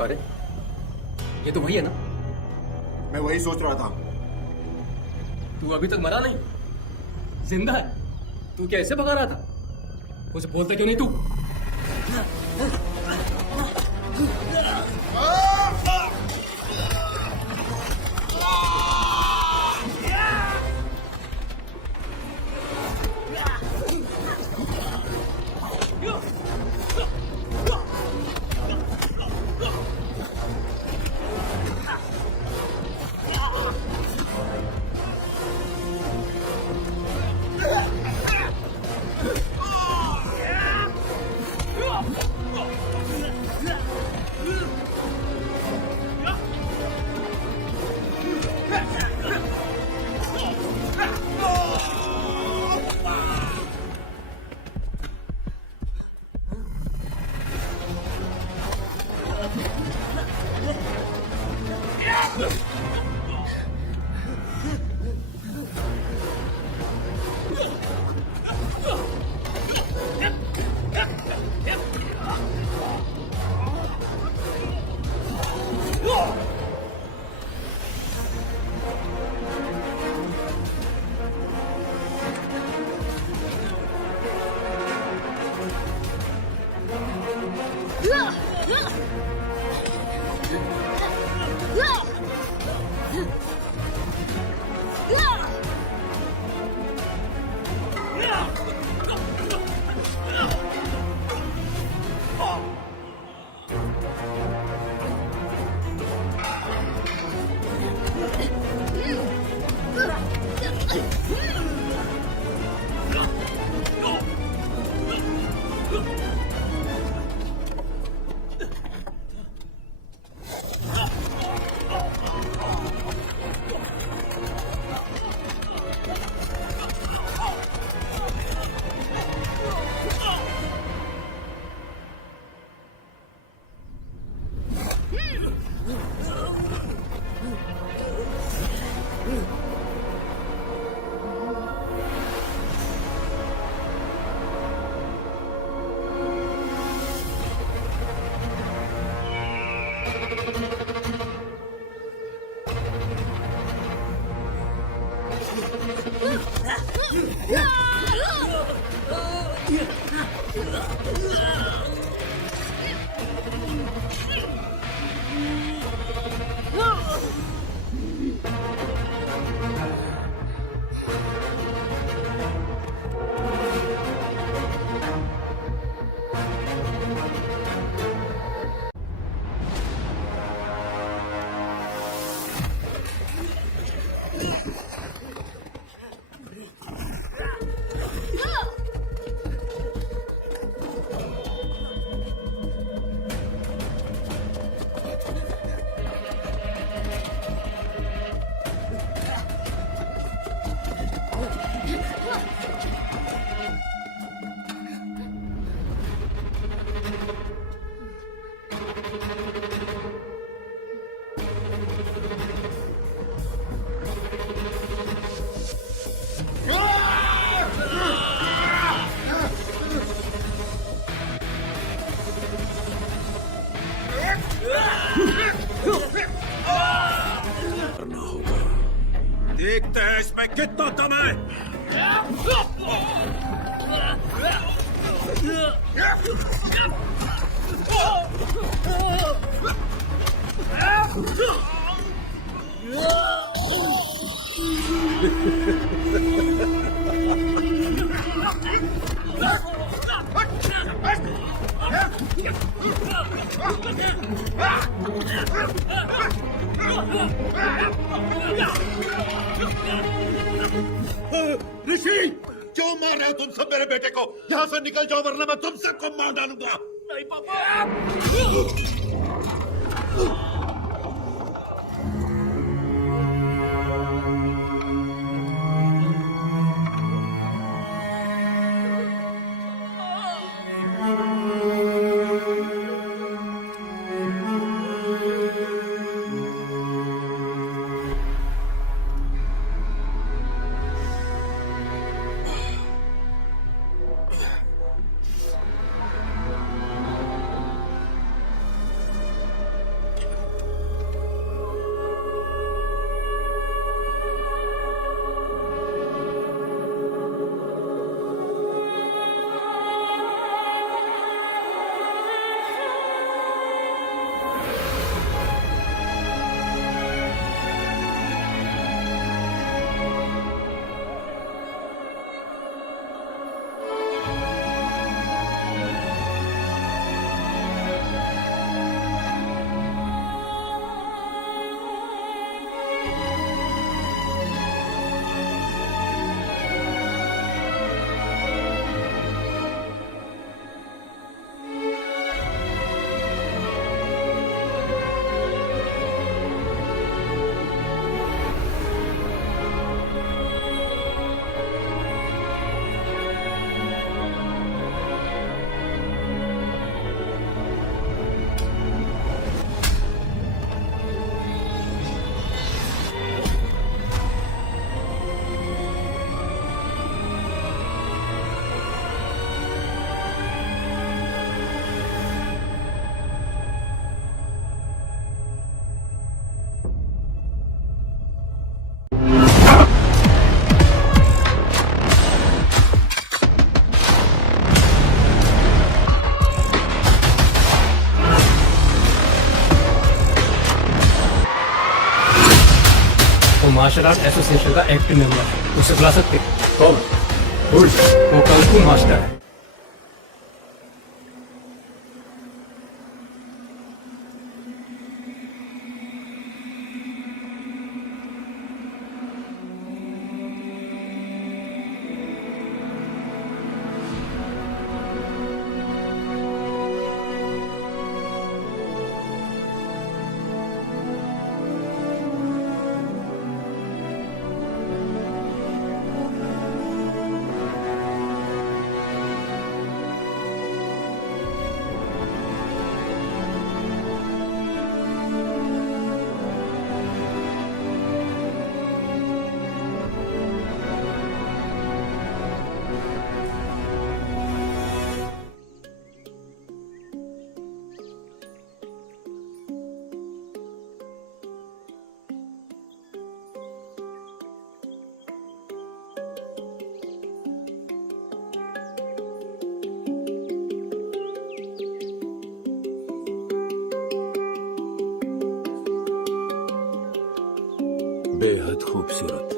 अरे ये तो वही है ना? मैं वही सोच रहा था। तू अभी तक मरा नहीं, जिंदा है। तू क्या ऐसे भगा रहा था? कुछ बोलता क्यों नहीं तू? देखते हैं इसमें कितना दम है। ऋषि, क्यों मार रहे हो तुम सब मेरे बेटे को? यहाँ से निकल जाओ वरना मैं तुम सबको मार डालूंगा। नहीं पापा। मार्शल आर्ट एसोसिएशन का एक्टिव मेंबर है, उसे बुला सकते हैं। कौन? वो कल को मास्टर है। बेहद खूबसूरत।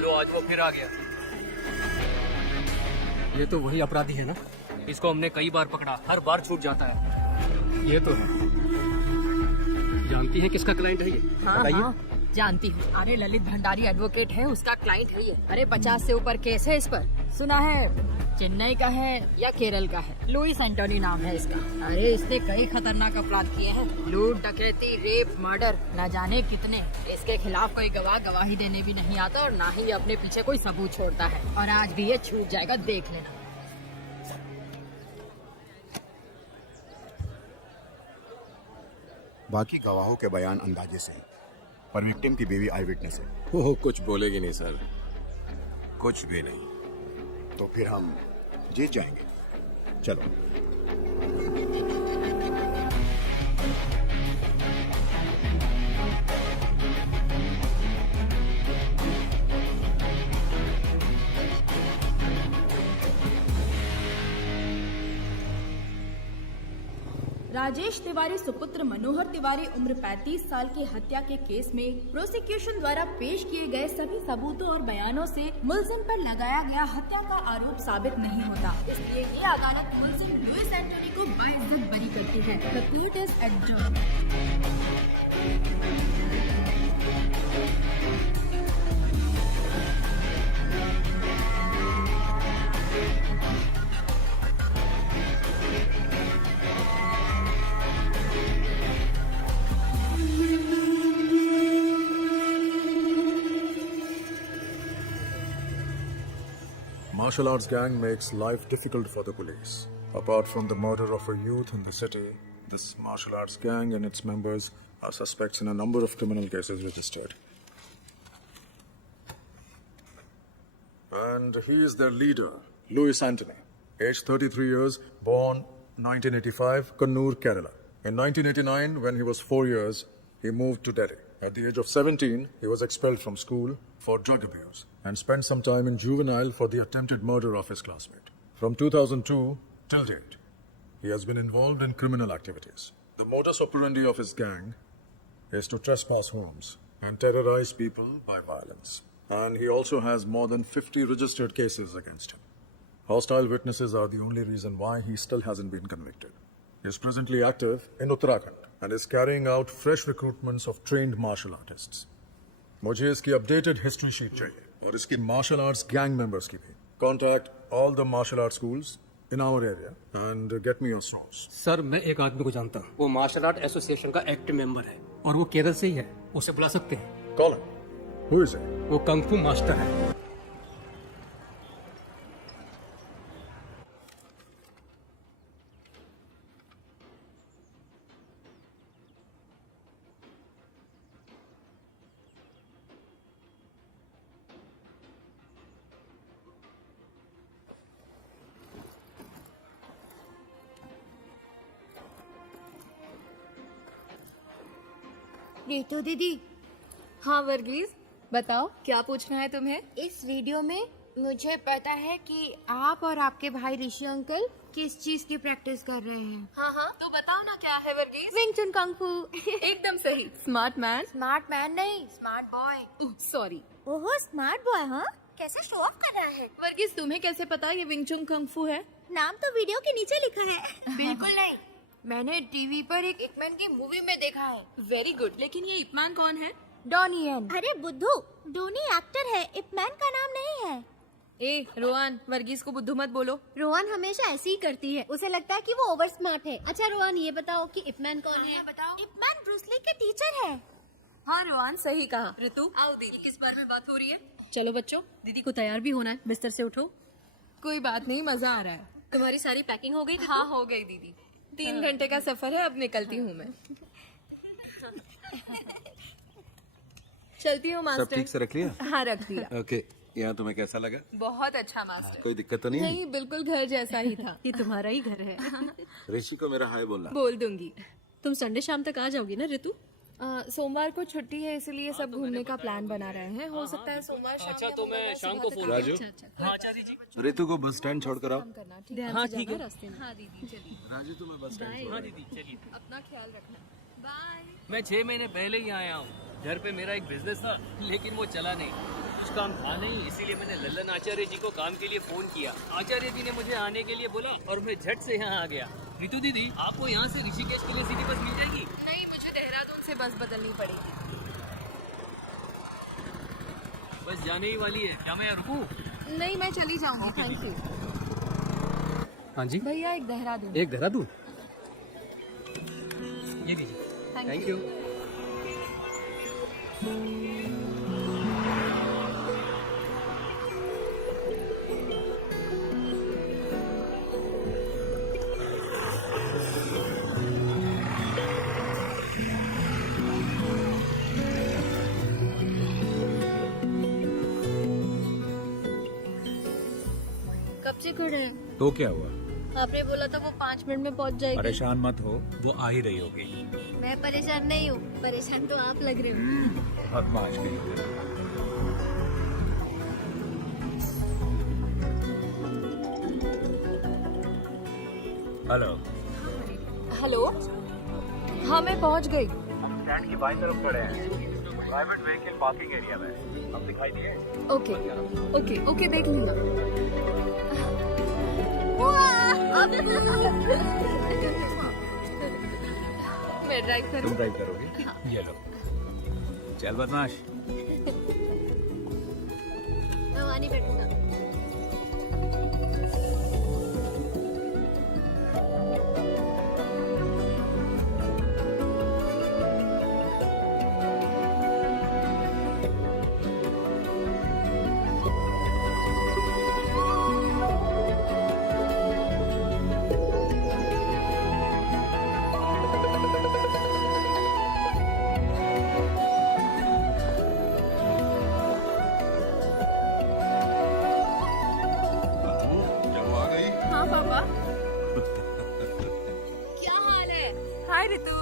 लो आज वो फिर आ गया। ये तो वही अपराधी है ना, इसको हमने कई बार पकड़ा, हर बार छूट जाता है। ये तो है। जानती हैं किसका क्लाइंट है ये? हाँ, जानती हूँ। अरे ललित भंडारी एडवोकेट है, उसका क्लाइंट है ये। अरे 50 से ऊपर केस है इस पर। सुना है चेन्नई का है या केरल का है। लुइस एंटोनी नाम है इसका। अरे इसने कई खतरनाक अपराध किए हैं, लूट, डकैती, रेप, मर्डर, न जाने कितने। इसके खिलाफ कोई गवाह गवाही देने भी नहीं आता और ना ही अपने पीछे कोई सबूत छोड़ता है। और आज भी ये छूट जाएगा, देख लेना। बाकी गवाहों के बयान अंदाजे से, पर विक्टिम की बीवी आई विटनेस है। वो कुछ बोलेगी नहीं सर, कुछ भी नहीं। तो फिर हम जीत जाएंगे। चलो। राजेश तिवारी सुपुत्र मनोहर तिवारी उम्र 35 साल की हत्या के केस में प्रोसिक्यूशन द्वारा पेश किए गए सभी सबूतों और बयानों से मुलजिम पर लगाया गया हत्या का आरोप साबित नहीं होता। इसलिए ये अदालत मुलजिम लुइस एंटोनी को बाइज्जत बरी करती है। The court is adjourned. Martial arts gang makes life difficult for the police. Apart from the murder of a youth in the city, this martial arts gang and its members are suspects in a number of criminal cases registered. And he is their leader, Louis Anthony, aged 33 years, born 1985, Kannur, Kerala. In 1989, when he was 4 years, he moved to Delhi. At the age of 17, he was expelled from school for drug abuse and spent some time in juvenile for the attempted murder of his classmate. From 2002 till date, he has been involved in criminal activities. The modus operandi of his gang is to trespass homes and terrorize people by violence. And he also has more than 50 registered cases against him. Hostile witnesses are the only reason why he still hasn't been convicted. He is presently active in Uttarakhand and is carrying out fresh recruitments of trained martial artists. मुझे इसकी updated history sheet चाहिए और इसकी martial arts gang members की भी. Contact all the martial arts schools in our area and get me your source. Sir मैं एक आदमी को जानता हूँ, वो मार्शल आर्ट एसोसिएशन का एक्टिव मेंबर है और वो केरल से ही है। उसे बुला सकते हैं। Call him. Who is he? वो कंग-फू मास्टर है। रीतू दीदी। हाँ वर्गीज, बताओ क्या पूछना है तुम्हें? इस वीडियो में मुझे पता है कि आप और आपके भाई ऋषि अंकल किस चीज की प्रैक्टिस कर रहे हैं। हाँ तो बताओ ना क्या है वर्गीज? विंग चुन कंग फू। एकदम सही। Smart man. स्मार्ट मैन नहीं, स्मार्ट बॉय। सॉरी। ओहो स्मार्ट बॉय। हाँ कैसे शो ऑफ कर रहा है। वर्गीज तुम्हें कैसे पता ये विंग चुन कंग फू है? नाम तो वीडियो के नीचे लिखा है। बिल्कुल नहीं, मैंने टीवी पर एक इपमैन की मूवी में देखा है। Very good. लेकिन ये इपमान कौन है? डॉनी यन। अरे बुद्धू, डोनी एक्टर है, इपमैन का नाम नहीं है। ए रोहन, वर्गीज को बुद्धू मत बोलो। रोहन हमेशा ऐसी ही करती है, उसे लगता है कि वो ओवर स्मार्ट है। अच्छा रोहन ये बताओ कि इपमैन कौन है? बताओ। इपमैन ब्रूस ली के टीचर है। हाँ रोहन सही कहा। ऋतु आओ दीदी, किस बारे में बात हो रही है? चलो बच्चों, दीदी को तैयार भी होना है, बिस्तर से उठो। कोई बात नहीं, मजा आ रहा है। तुम्हारी सारी पैकिंग हो गई? हाँ हो गई दीदी। 3 घंटे का सफर है, अब निकलती हूँ मैं। चलती हूँ मास्टर। सब ठीक से रख लिया? हाँ रख दिया। ओके, यहाँ तुम्हें कैसा लगा? बहुत अच्छा मास्टर। कोई दिक्कत तो नहीं है? नहीं, बिल्कुल घर जैसा ही था। ये तुम्हारा ही घर है। ऋषि को मेरा हाय बोलना। बोल दूंगी। तुम संडे शाम तक आ जाओगी ना ऋतु? सोमवार को छुट्टी है इसलिए सब घूमने का प्लान बना रहे हैं। हो सकता है सोमवार शाम अच्छा या तो मैं मंगलवार शाम सुबह को तक फोन राजू हाँ आचार्य जी रितु को बस स्टैंड छोड़ कर आओ। करना। ठीक है, हाँ ठीक है रास्ते में। हाँ दीदी चलिए। राजू तुम्हें बस स्टैंड हाँ दीदी चलिए। अपना ख्याल रखना। बाय। मैं 6 महीने पहले ही आया हूँ। घर पे मेरा एक बिजनेस था लेकिन वो चला नहीं, कुछ काम था नहीं, इसीलिए मैंने लल्लन आचार्य जी को काम के लिए फोन किया। आचार्य जी ने मुझे आने के लिए बोला और मैं झट से यहाँ आ गया। रितु दीदी आपको यहाँ से ऋषिकेश के लिए सीधी बस मिल जाएगी? नहीं, मुझे देहरादून से बस बदलनी पड़ेगी। बस जाने ही वाली है, क्या मैं यहाँ रुकूं? नहीं, मैं चली जाऊंगी। Thank you. हाँ जी भैया एक देहरादून। एक देहरादून ये लीजिए। Thank you. कब से खड़े हैं? तो क्या हुआ? आपने बोला था वो 5 मिनट में पहुंच जाएगी। परेशान मत हो, वो आ ही रही होगी। मैं परेशान नहीं हूँ, परेशान तो आप लग रहे हो। बदमाश कहीं। हेलो। हेलो। हाँ, मैं पहुंच गई। स्टैंड की बाईं तरफ खड़े हैं, प्राइवेट व्हीकल पार्किंग एरिया में। अब दिखाई दिए? ओके ओके ओके, देख लूंगा। मैं ड्राइव करूँ? तुम ड्राइव करोगे? ये लो। चल बदमाश। मैं वहाँ नहीं बैठूंगा। हाँ पापा। क्या हाल है? हाय रितु।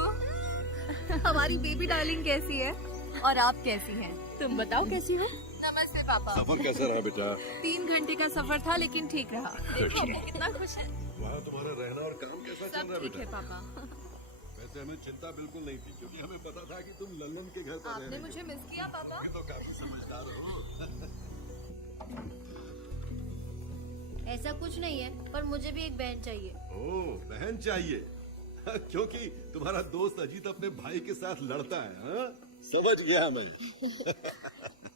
हमारी बेबी डार्लिंग कैसी है? और आप कैसी हैं? तुम बताओ कैसी हो? नमस्ते पापा। सफर कैसा रहा बेटा? 3 घंटे का सफर था लेकिन ठीक रहा। देखो वो कितना खुश है। वहाँ तुम्हारा रहना और काम कैसा चल सब रहा है ठीक है बेटा? पापा। वैसे हमें चिंता बिल्कुल नहीं थी क्योंकि हमें पता था कि तुम लल्लन के घर पर आपने रहने मुझे मिस किया पापा? तो काफी समझदार हो। ऐसा कुछ नहीं है, पर मुझे भी एक बहन चाहिए। ओह बहन चाहिए क्योंकि तुम्हारा दोस्त अजीत अपने भाई के साथ लड़ता है। हाँ? समझ गया मैं।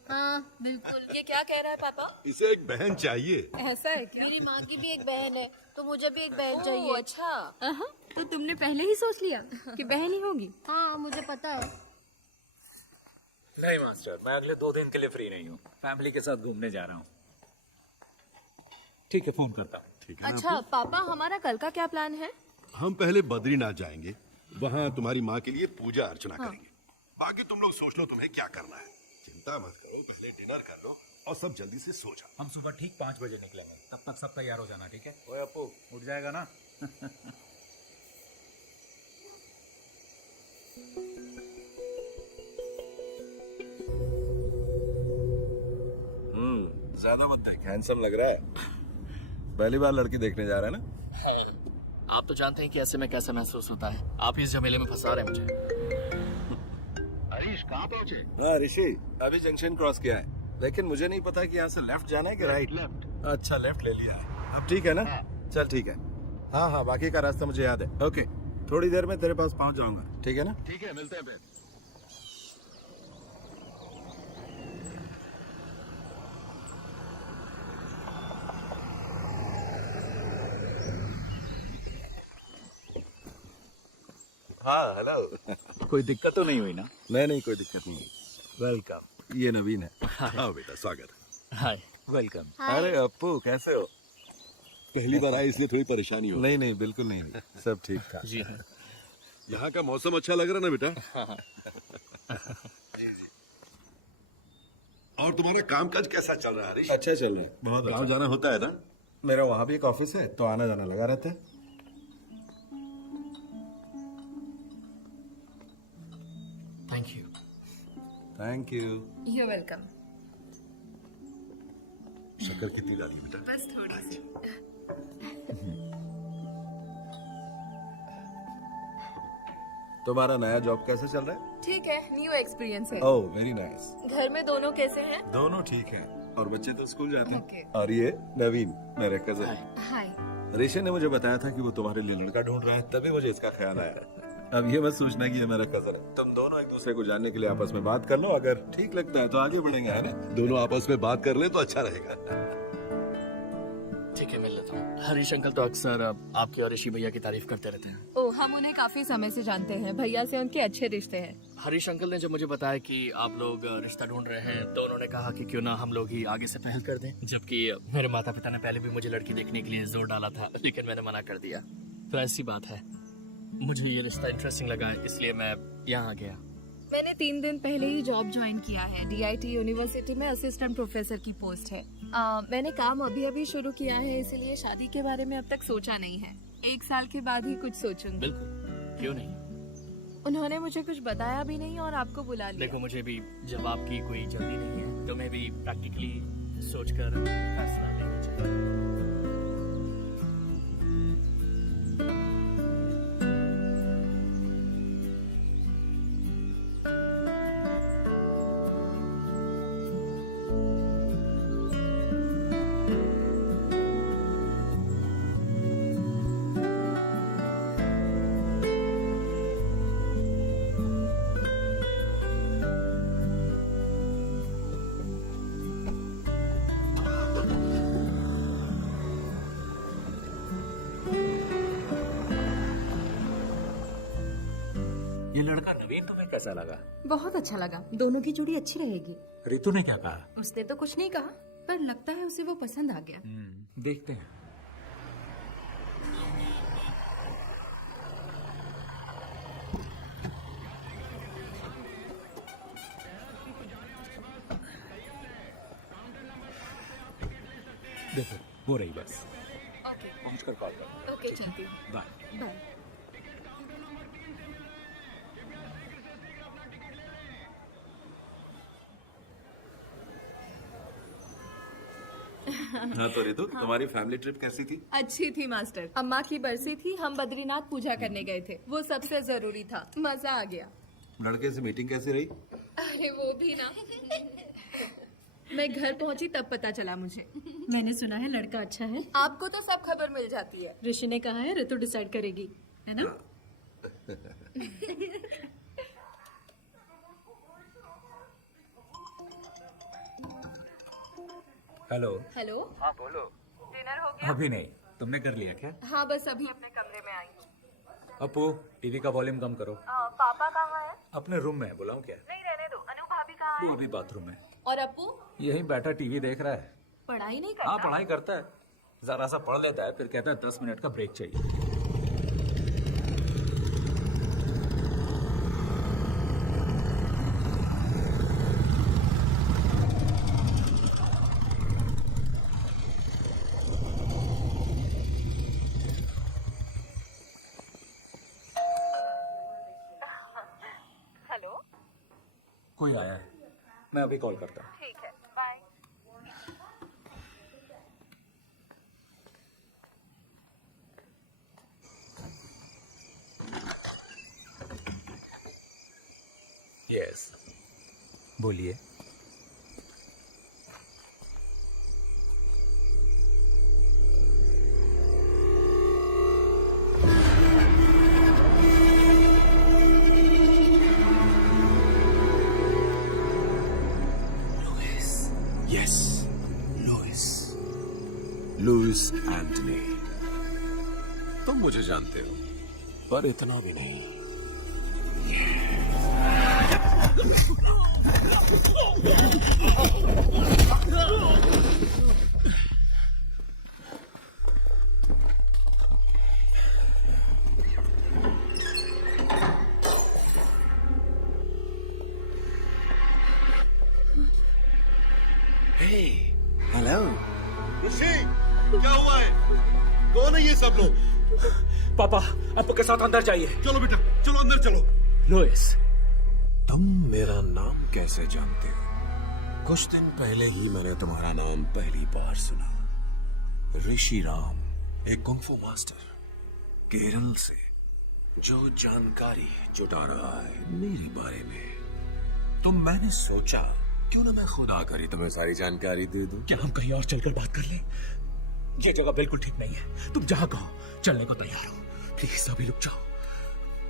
हाँ बिल्कुल। ये क्या कह रहा है पापा? इसे एक बहन चाहिए। ऐसा है क्या? मेरी माँ की भी एक बहन है, तो मुझे भी एक बहन चाहिए। ओह, अच्छा। तो तुमने पहले ही सोच लिया कि बहन ही होगी? हाँ मुझे पता है। नहीं मास्टर, मैं अगले 2 दिन के लिए फ्री नहीं हूँ। फैमिली के साथ घूमने जा रहा हूँ। ठीक है, फोन करता हूँ। ठीक है ना? अच्छा पापा, हमारा कल का क्या प्लान है? हम पहले बद्रीनाथ जाएंगे, वहाँ तुम्हारी माँ के लिए पूजा अर्चना करेंगे। बाकी तुम लोग सोच लो तुम्हें क्या करना है। चिंता मत करो, पहले डिनर कर लो और सब जल्दी से सो जाओ। हम सुबह ठीक 5 बजे निकलेंगे, तब तक सब तैयार हो जाना, ठीक है? ओए अपू, उठ जाएगा ना? ज्यादा मत देख, हैंडसम लग रहा है। पहली बार लड़की देखने जा रहा है ना? आप तो जानते हैं कि ऐसे में कैसा महसूस होता है। आप इस झमेले में फंसा रहे हैं मुझे। हरीश कहाँ पहुँचे? हाँ ऋषि, अभी जंक्शन क्रॉस किया है, लेकिन मुझे नहीं पता कि यहाँ से लेफ्ट जाना है कि राइट। लेफ्ट। अच्छा, लेफ्ट ले लिया है। अब ठीक है ना? चल ठीक है। हाँ हाँ, बाकी का रास्ता मुझे याद है। ओके, थोड़ी देर में तेरे पास पहुंच जाऊंगा, ठीक है ना? ठीक है, मिलते हैं फिर। हाँ हेलो। कोई दिक्कत तो नहीं हुई ना? नहीं, कोई दिक्कत नहीं। वेलकम। ये नवीन है। हाँ बेटा, स्वागत है। हाय। वेलकम। अरे अपू, कैसे हो? पहली बार आए इसलिए थोड़ी परेशानी हो। नहीं, बिल्कुल नहीं, सब ठीक था। जी हाँ। यहाँ का मौसम अच्छा लग रहा ना बेटा? और तुम्हारा कामकाज कैसा चल रहा है हरीश? अच्छा चल रहा है, बहुत गाँव अच्छा। जाना होता है ना? मेरा वहाँ भी एक ऑफिस है, तो आना जाना लगा रहता है। Thank you. Thank you. You welcome. शक्कर कितनी डाली बेटा? बस थोड़ी सी। तुम्हारा नया जॉब कैसा चल रहा है? ठीक है, न्यू एक्सपीरियंस है। Oh very nice. घर में दोनों कैसे हैं? दोनों ठीक हैं और बच्चे तो स्कूल जाते हैं। Okay. और ये नवीन मेरे कजन। हाय। ऋषि ने मुझे बताया था कि वो तुम्हारे लिए लड़का ढूंढ रहा है, तभी मुझे इसका ख्याल आया। अब ये मत सोचना कि ये मेरा कजन है। तुम दोनों एक दूसरे को जानने के लिए आपस में बात कर लो, अगर ठीक लगता है तो आगे बढ़ेंगे, है ना? दोनों आपस में बात कर ले तो अच्छा रहेगा। ठीक है, मिल लेता हूँ। हरीश अंकल तो अक्सर आपके और ऋषि भैया की तारीफ करते रहते हैं। ओ, हम उन्हें काफी समय से जानते हैं। भैया से उनके अच्छे रिश्ते हैं। हरीश अंकल ने जब मुझे बताया कि आप लोग रिश्ता ढूंढ रहे हैं तो उन्होंने कहा कि क्यों ना हम लोग ही आगे से पहल कर दें, जबकि मेरे माता पिता ने पहले भी मुझे लड़की देखने के लिए जोर डाला था, लेकिन मैंने मना कर दिया। तो ऐसी बात है, मुझे ये रिश्ता इंटरेस्टिंग लगा, इसलिए मैं यहाँ आ गया। मैंने 3 दिन पहले ही जॉब ज्वाइन किया है। DIT यूनिवर्सिटी में असिस्टेंट प्रोफेसर की पोस्ट है। मैंने काम अभी शुरू किया है, इसलिए शादी के बारे में अब तक सोचा नहीं है। 1 साल के बाद ही कुछ सोचूंगी। बिल्कुल, क्यों नहीं। उन्होंने मुझे कुछ बताया भी नहीं और आपको बुला लिया। देखो, मुझे भी जवाब की कोई जल्दी नहीं है, तो मैं भी प्रैक्टिकली सोचकर फैसला लेना चाहिए। ये लड़का नवीन तुम्हें कैसा लगा? बहुत अच्छा लगा। दोनों की जोड़ी अच्छी रहेगी। रितु ने क्या कहा? उसने तो कुछ नहीं कहा, पर लगता है उसे वो पसंद आ गया। देखते हैं। देखो, हो रही बस। पहुंचकर कॉल करो। ओके, चलती हूँ। बाय। बाय। हाँ तो रितु, तुम्हारी फैमिली ट्रिप कैसी थी? अच्छी थी मास्टर। अम्मा की बरसी थी, हम बद्रीनाथ पूजा करने गए थे। वो सबसे जरूरी था। मजा आ गया। लड़के से मीटिंग कैसी रही? अरे वो भी ना। मैं घर पहुंची तब पता चला मुझे। मैंने सुना है लड़का अच्छा है। आपको तो सब खबर मिल जाती है। ऋषि ने कहा है ऋतु डिसाइड करेगी, है ना? हेलो। हेलो। हाँ बोलो। डिनर हो गया? अभी नहीं। तुमने कर लिया क्या? हाँ, बस अभी अपने कमरे में आई हूँ। अपू, टीवी का वॉल्यूम कम करो। पापा कहाँ है? अपने रूम में है, बुलाऊं क्या? नहीं, रहने दो। अनु भाभी कहाँ वो अभी बाथरूम में। और अपू? यही बैठा टीवी देख रहा है। पढ़ाई नहीं करता? हाँ, पढ़ाई करता है। जरा सा पढ़ लेता है, फिर कहता है 10 मिनट का ब्रेक चाहिए। कोई आया है, मैं अभी कॉल करता हूँ। ठीक है, बाय। यस, बोलिए। Louis Antony. तुम मुझे जानते हो, पर इतना भी नहीं। हेलो ऋषि, क्या हुआ है? कौन है ये सब लोग? पापा, आपको के साथ अंदर जाइए। चलो बेटा, चलो अंदर चलो। लुइस, तुम मेरा नाम कैसे जानते हो? कुछ दिन पहले ही मैंने तुम्हारा नाम पहली बार सुना। ऋषि राम, एक कुंफू मास्टर केरल से, जो जानकारी जुटा रहा है मेरे बारे में। तो मैंने सोचा क्यों ना मैं खुद आकर ही तुम्हें सारी जानकारी दे दूं। क्या हम कहीं और चलकर बात कर लें? ये जगह बिल्कुल ठीक नहीं है। तुम जहां कहो चलने को तैयार हो। प्लीज अभी रुक जाओ,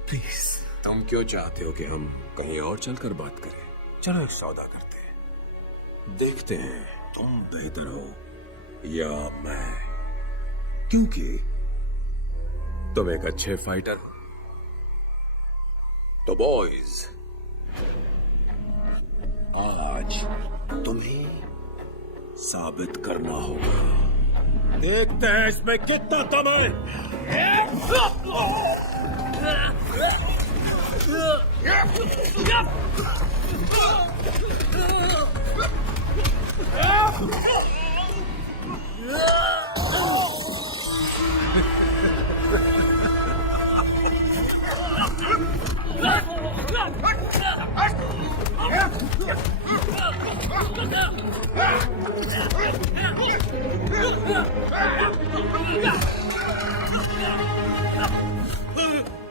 प्लीज। तुम क्यों चाहते हो कि हम कहीं और चलकर बात करें? चलो एक सौदा करते हैं, देखते हैं तुम बेहतर हो या मैं, क्योंकि तुम एक अच्छे फाइटर हो। तो बॉयज, आज तुम्हें साबित करना होगा। देखते हैं इसमें कितना दम है।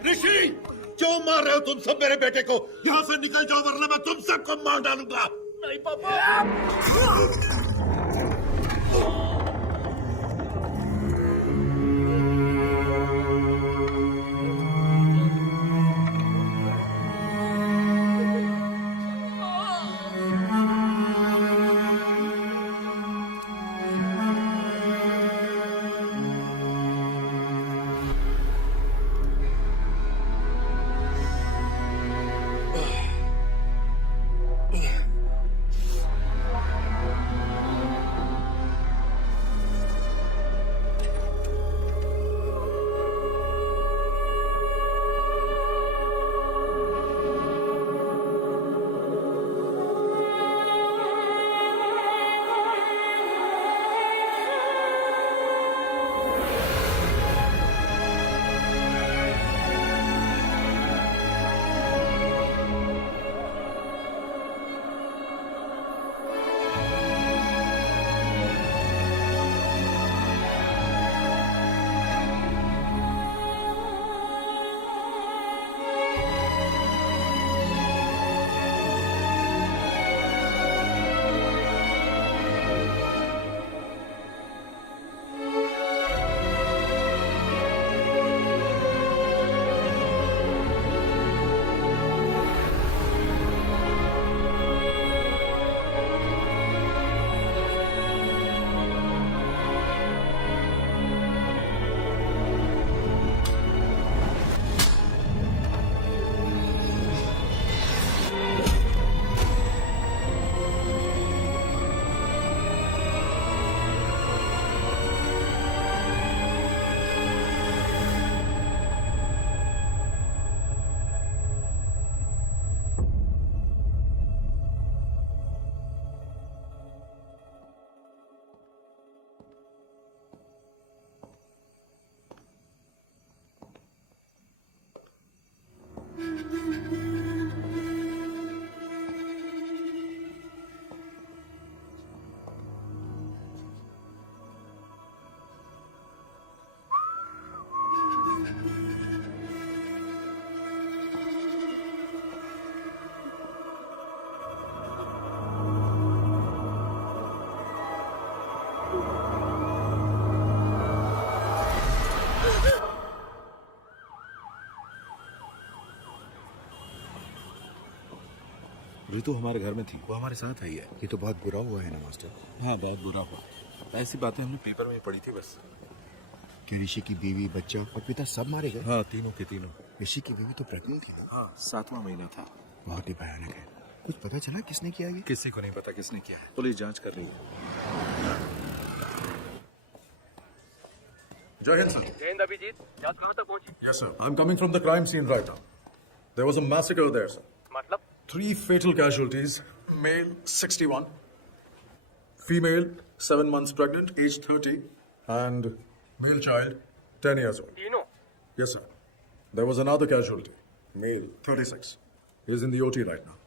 ऋषि, क्यों मार रहे हो तुम सब मेरे बेटे को? यहाँ से निकल जाओ वरना मैं तुम सबको मार डालूंगा। नहीं पापा। ऋतु हमारे घर में थी, वो हमारे साथ आई है। ये तो बहुत बुरा हुआ है ना मास्टर। हाँ, बहुत बुरा हुआ। ऐसी बातें हमने पेपर में पढ़ी थी बस। कि ऋषि की बीवी, बच्चा और पिता सब मारे गए। हाँ, तीनों के तीनों। ऋषि की बीवी तो प्रेग्नेंट थी ना? हाँ, 7वां महीना था। बहुत ही भयानक है। कुछ पता चला किसने किया ये? किसी को नहीं पता किसने किया है। पुलिस जांच कर रही है। जय हिंद सर। जय हिंद अभिजीत, जांच कहाँ तक पहुंची? Yes sir. I'm coming from the crime scene right now. There was a massacre there, sir. मतलब? 3 fatal casualties. Male 61, female 7 months pregnant, age 30, and male child 10 years old. तीनों? Yes sir. There was another casualty. Male 36. He is in the OT right now.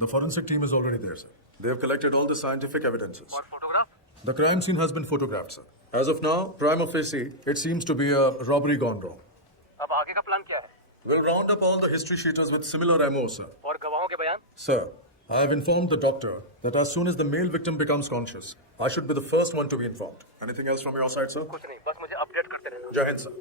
The forensic team is already there, sir. They have collected all the scientific evidences. और photograph? The crime scene has been photographed, sir. As of now, prima facie, it seems to be a robbery gone wrong. अब आगे का plan क्या है? We'll round up all the history sheeters with similar MO, sir. और गवाहों के बयान? Sir, I have informed the doctor that as soon as the male victim becomes conscious, I should be the first one to be informed. Anything else from your side, sir? कुछ नहीं, बस मुझे update करते रहना। Jai Hind, sir.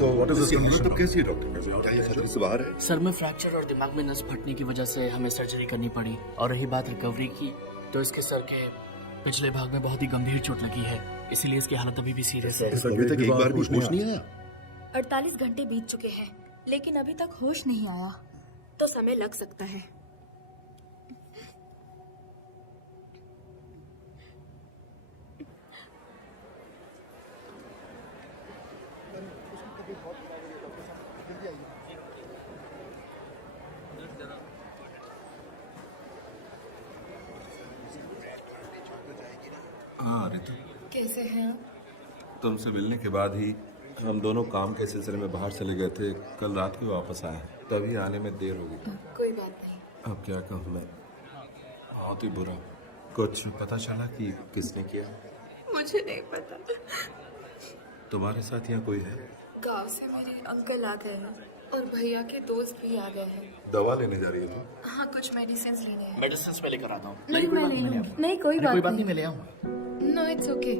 So what is his condition? तब कैसी है doctor? क्या ये खतरे से बाहर है? सर में फ्रैक्चर और दिमाग में नस फटने की वजह से हमें सर्जरी करनी पड़ी। और रही बात रिकवरी की, तो इसके सर के पिछले भाग में बहुत ही गंभीर चोट लगी है, इसीलिए इसकी हालत अभी भी सीरियस है। अभी तक एक बार भी होश नहीं आया? 48 घंटे बीत चुके हैं, लेकिन अभी तक होश नहीं आया, तो समय लग सकता है। हाँ रितु, कैसे हैं आप? तुमसे मिलने के बाद ही हम दोनों काम के सिलसिले में बाहर चले गए थे। कल रात को वापस आए, तभी आने में देर हो गई। कोई बात नहीं। अब क्या कहूँ मैं, बहुत ही बुरा। कुछ पता चला कि किसने किया? मुझे नहीं पता। तुम्हारे साथ यहाँ कोई है? गांव से मेरे अंकल आ गए हैं और भैया के दोस्त भी आ गए हैं। दवा लेने जा रही है तुम? हाँ, कुछ मेडिसिन लेने हैं। मेडिसिन में लेकर आता हूँ। नहीं, मैं ले लूंगी। नहीं, कोई बात नहीं, मैं ले आऊंगा। No, it's okay.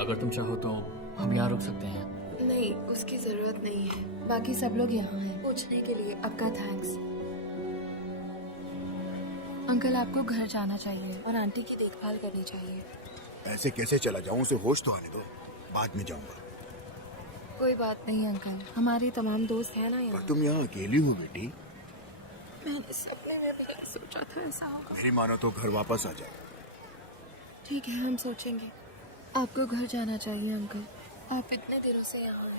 अगर तुम चाहो तो हम यहाँ रुक सकते हैं। नहीं, उसकी जरूरत नहीं है। बाकी सब लोग यहाँ हैं। पूछने के लिए आपका थैंक्स। अंकल, आपको घर जाना चाहिए और आंटी की देखभाल करनी चाहिए। ऐसे कैसे चला जाऊं? उसे होश तो आने दो, बाद में जाऊंगा। कोई बात नहीं अंकल, हमारी तमाम दोस्त है ना यहाँ। तुम यहाँ अकेली हो बेटी? मैंने सपने में भी नहीं सोचा था ऐसा होगा। मेरी मानो तो घर वापस आ जाए। ठीक है, हम सोचेंगे। आपको घर जाना चाहिए अंकल, आप इतने दिनों से यहाँ हैं।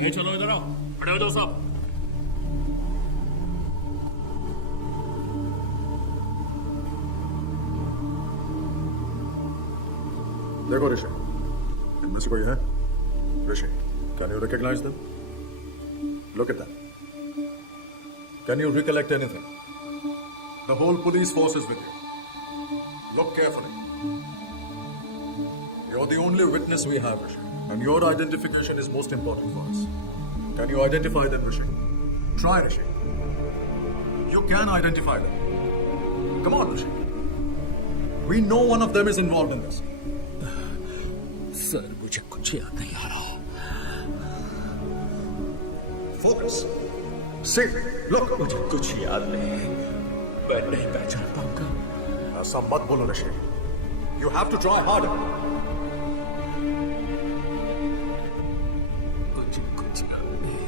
ये चलो इधर आओ, खड़े हो जाओ सब। देखो ऋषि, इनमें से कोई है? ऋषि, can you recognize them? Look at them. Can you recollect anything? The whole police force is with you. Look carefully. You're the only witness we have, Rishi. And your identification is most important for us. Can you identify them, Rishi? Try, Rishi. You can identify them. Come on, Rishi. We know one of them is involved in this. Sir मुझे कुछ याद नहीं आ रहा। Focus. See, look. मुझे कुछ याद नहीं, मैं नहीं पहचान पाऊंगा। ऐसा मत बोलो ऋषि। You have to try harder. मुझे कुछ याद नहीं।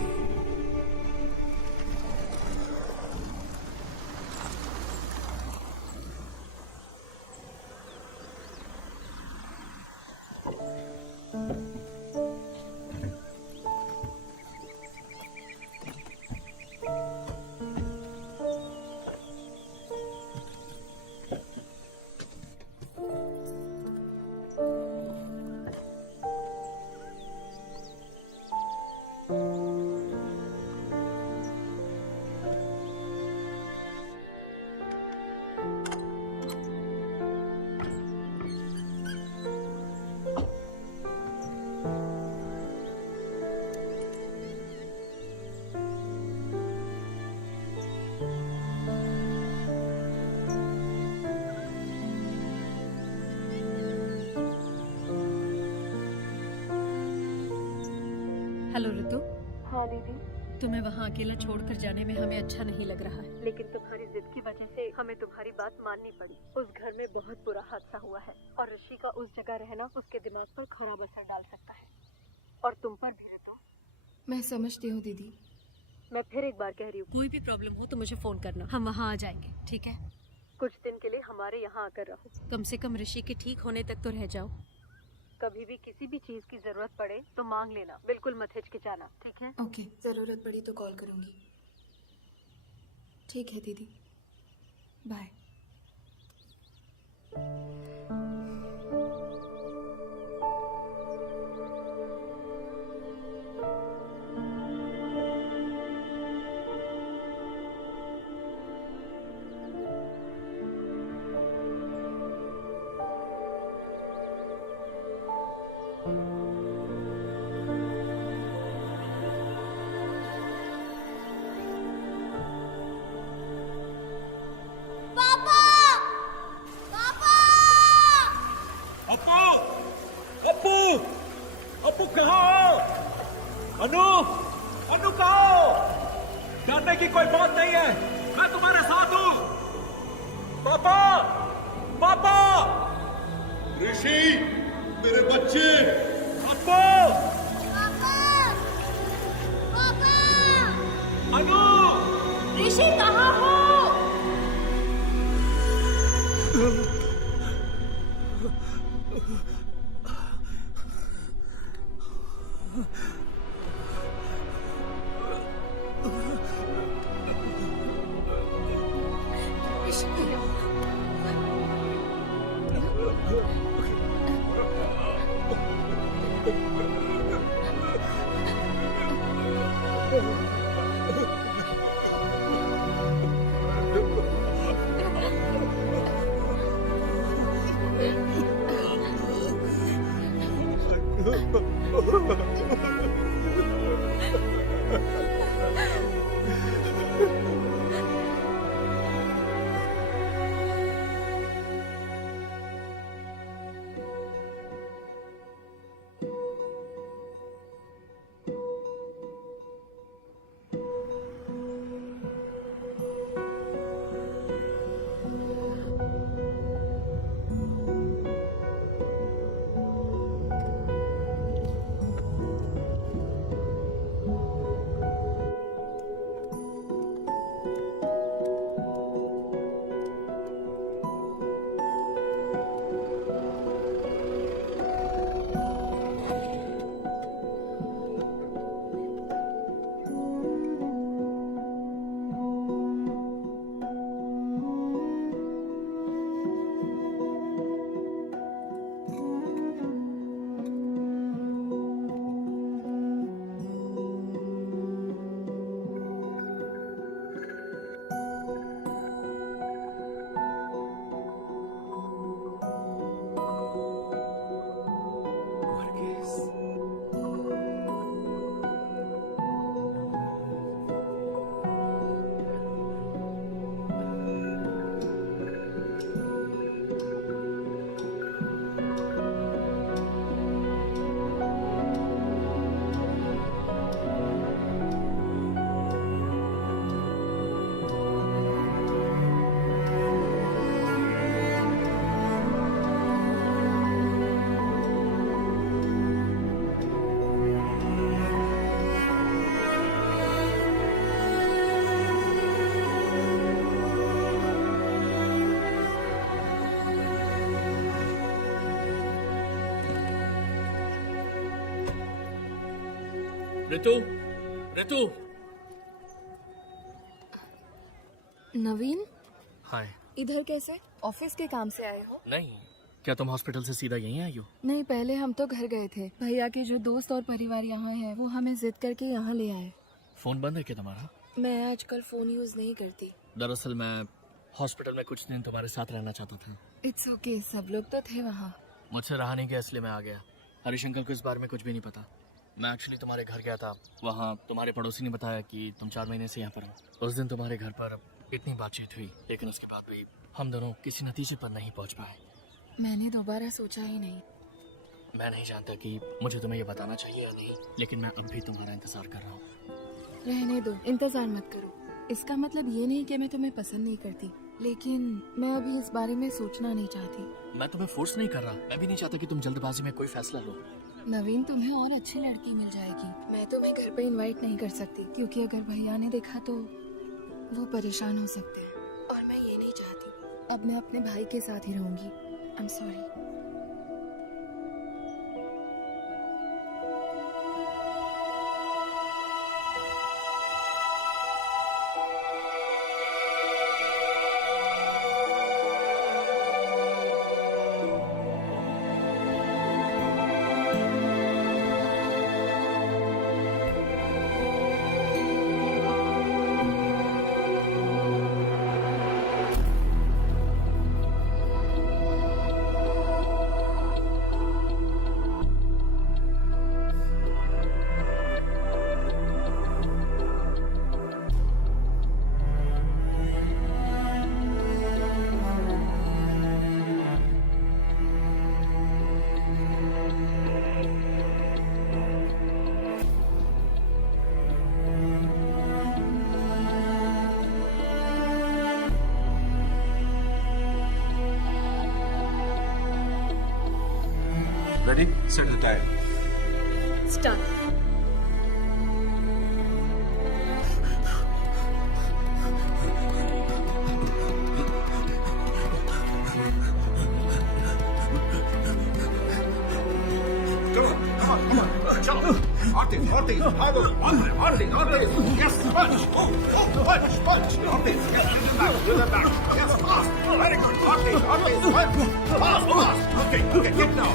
हेलो ऋतु। हाँ दीदी। तुम्हें वहाँ अकेला छोड़कर जाने में हमें अच्छा नहीं लग रहा है, लेकिन तुम्हारी जिद की वजह से हमें तुम्हारी बात माननी पड़ी। उस घर में बहुत बुरा हादसा हुआ है और ऋषि का उस जगह रहना उसके दिमाग पर खराब असर डाल सकता है, और तुम पर भी ऋतु। मैं समझती हूँ दीदी। मैं फिर एक बार कह रही हूँ, कोई भी प्रॉब्लम हो तो मुझे फोन करना, हम वहाँ आ जाएंगे, ठीक है? कुछ दिन के लिए हमारे यहाँ आकर रहो, कम से कम ऋषि के ठीक होने तक तो रह जाओ। कभी भी किसी भी चीज की जरूरत पड़े तो मांग लेना, बिल्कुल मत हिचकिचाना, ठीक है? ओके, जरूरत पड़ी तो कॉल करूंगी। ठीक है दीदी, बाय। अपू कहाँ हो? अनु, अनु कहाँ हो? डरने की कोई बात नहीं है, मैं तुम्हारे साथ हूँ। पापा, पापा, ऋषि, मेरे बच्चे। अपू, अनु, ऋषि कहाँ हो? ऋतु, ऋतु। नवीन, हाय। इधर कैसे? ऑफिस के काम से आए हो? नहीं, क्या तुम हॉस्पिटल से सीधा यहीं आई हो? नहीं, पहले हम तो घर गए थे। भैया के जो दोस्त और परिवार यहाँ है वो हमें जिद करके यहाँ ले आए। फोन बंद है क्या तुम्हारा? मैं आजकल फोन यूज नहीं करती। दरअसल मैं हॉस्पिटल में कुछ दिन तुम्हारे साथ रहना चाहता था। इट्स ओके, सब लोग तो थे वहाँ। मुझसे रहा नहीं गया इसलिए मैं आ गया। हरिशंकर को इस बारे में कुछ भी नहीं पता। मैं एक्चुअली तुम्हारे घर गया था। वहाँ तुम्हारे पड़ोसी ने बताया कि तुम 4 महीने से यहाँ पर हो। उस दिन तुम्हारे घर पर इतनी बातचीत हुई, लेकिन उसके बाद भी हम दोनों किसी नतीजे पर नहीं पहुँच पाए। मैंने दोबारा सोचा ही नहीं। मैं नहीं जानता कि मुझे तुम्हें ये बताना चाहिए या नहीं, लेकिन मैं अब भी तुम्हारा इंतजार कर रहा हूँ। रहने दो, इंतजार मत करो। इसका मतलब ये नहीं कि मैं तुम्हें पसंद नहीं करती, लेकिन मैं अभी इस बारे में सोचना नहीं चाहती। मैं तुम्हें फोर्स नहीं कर रहा। मैं भी नहीं चाहता कि तुम जल्दबाजी में कोई फैसला लो। नवीन, तुम्हें और अच्छी लड़की मिल जाएगी। मैं तुम्हें घर पे इनवाइट नहीं कर सकती, क्योंकि अगर भैया ने देखा तो वो परेशान हो सकते हैं, और मैं ये नहीं चाहती। अब मैं अपने भाई के साथ ही रहूंगी। I am sorry. Ready? Set the time. Start. चलो आते आते भागो आते आते यस पंच पंच पंच आते यस पास वेरी गुड आते आते पास पास ओके ओके गेट नाउ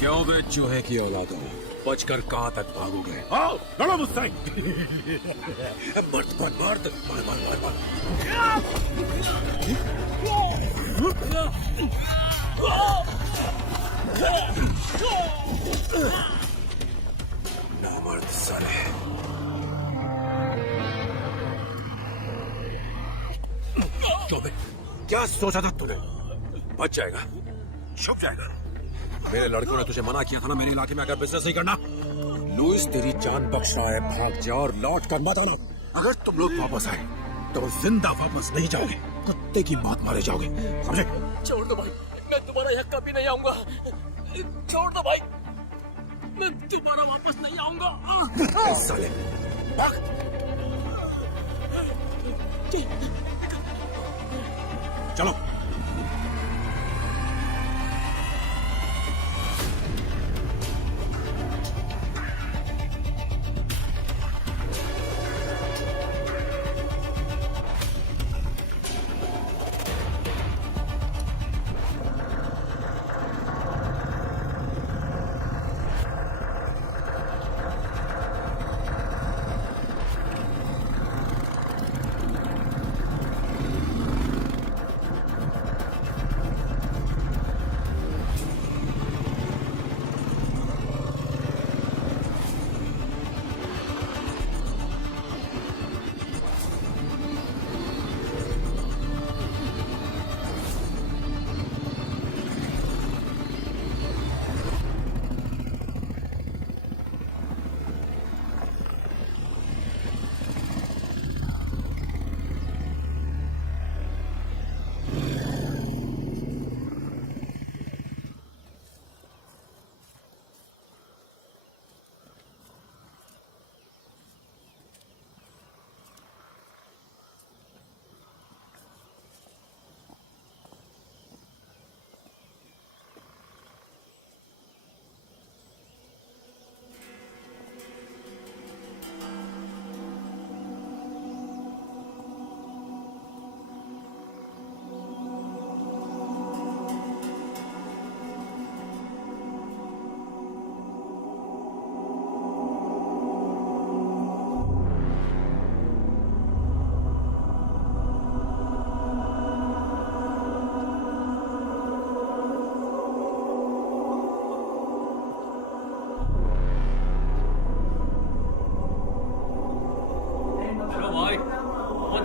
क्यों वे चूहे की औलाद हो? बचकर कहां तक भागोगे? आओ लड़ो मुझसे। मर्द पर मर्द, मार मार मार मार। नामर्द साले। चौबे, क्या सोचा था तूने? बच जाएगा, छुप जाएगा। मेरे लड़कों ने तुझे मना किया था ना मेरे इलाके में अगर बिजनेस नहीं करना। लुइस तेरी जान बख्श रहा है, भाग जा और लौट कर मत आना। अगर तुम लोग वापस आए तो जिंदा वापस नहीं जाओगे, कुत्ते की मौत मारे जाओगे, समझे? छोड़ दो भाई, मैं तुम्हारा यहाँ कभी नहीं आऊंगा। छोड़ दो भाई, मैं दोबारा वापस नहीं आऊंगा। साले भाग। चलो।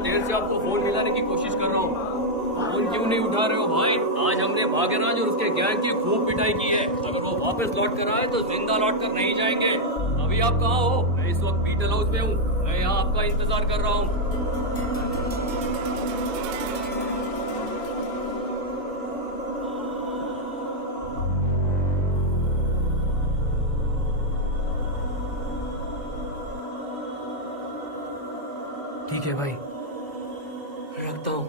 देर से आपको फोन मिलाने की कोशिश कर रहा हूँ, फोन क्यों नहीं उठा रहे हो भाई? आज हमने भागेराज और उसके गैंग की खूब पिटाई की है। अगर वो वापस लौट कर आए तो जिंदा लौट कर नहीं जाएंगे। अभी आप कहाँ हो? मैं इस वक्त पीटल हाउस में हूँ, मैं यहाँ आपका इंतजार कर रहा हूँ। ठीक है भाई, रखता हूँ।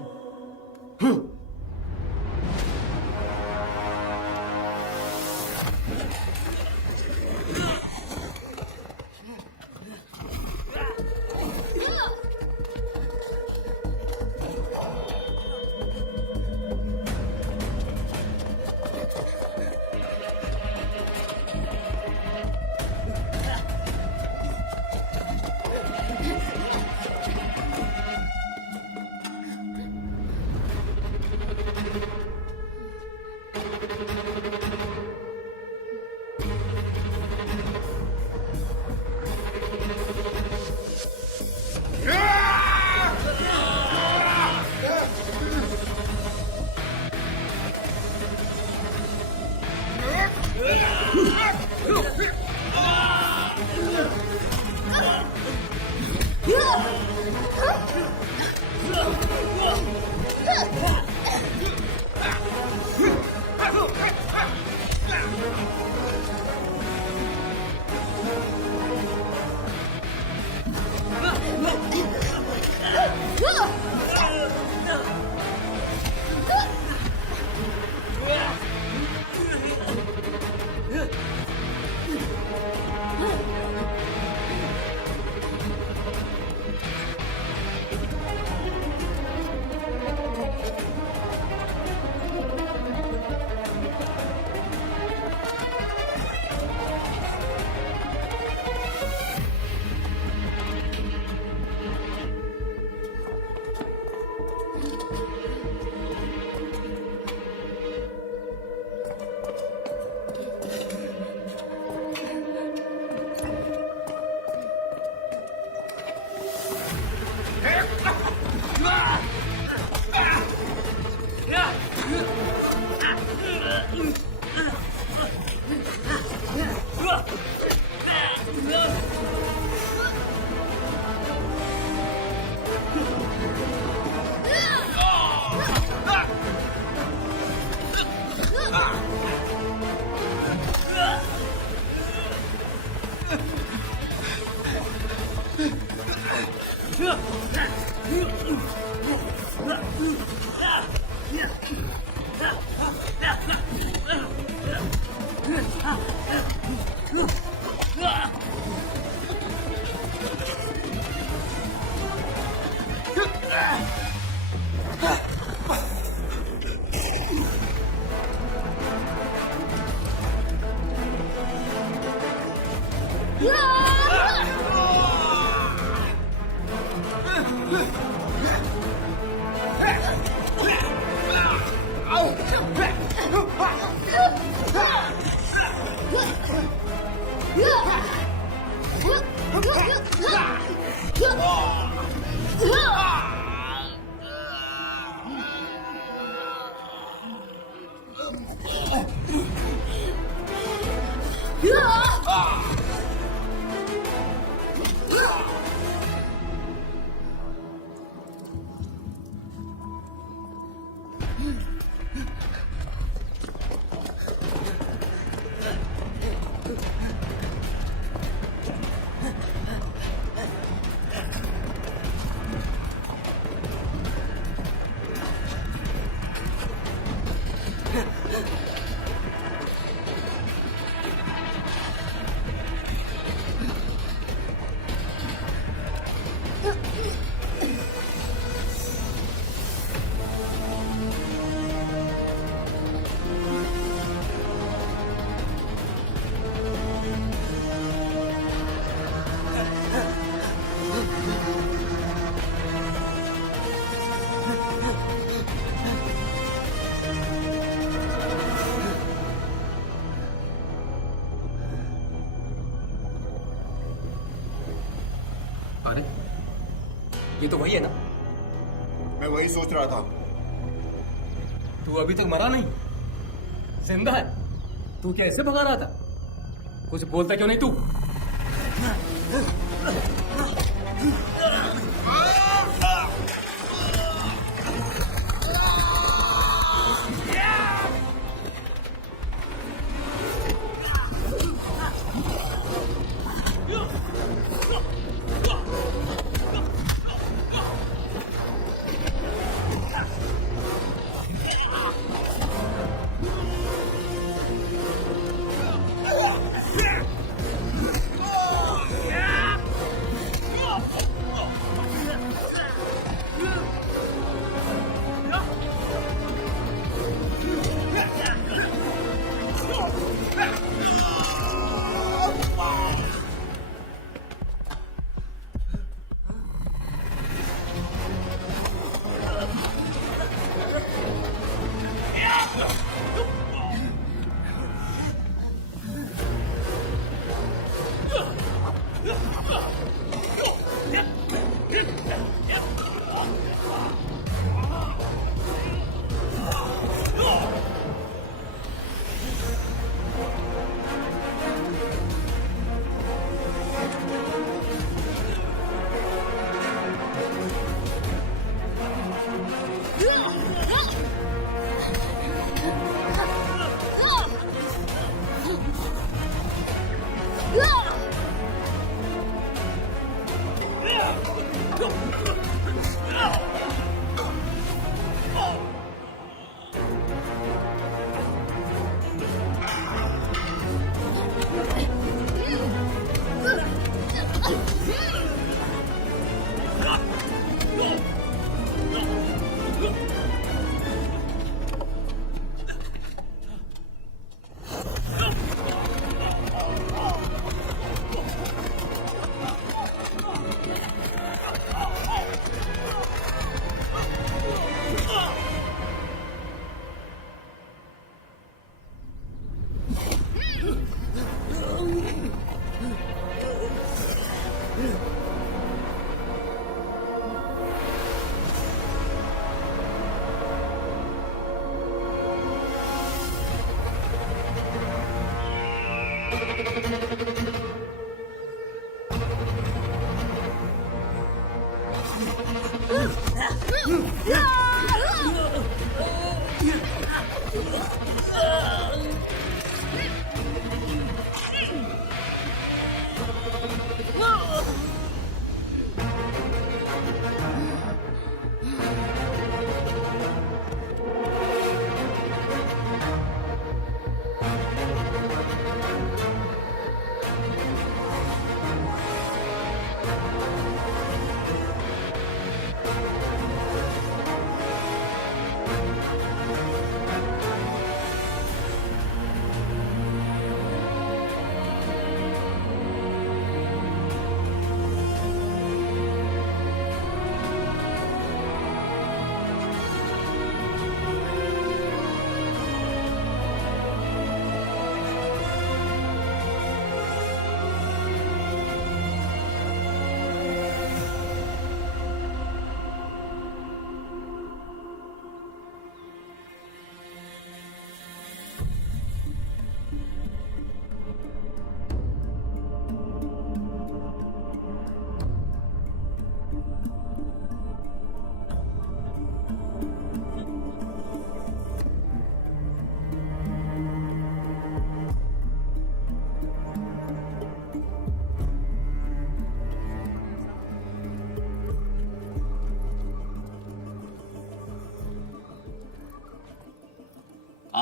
अरे ये तो वही है ना? मैं वही सोच रहा था। तू अभी तक मरा नहीं, जिंदा है। तू कैसे भगा रहा था? कुछ बोलता क्यों नहीं तू?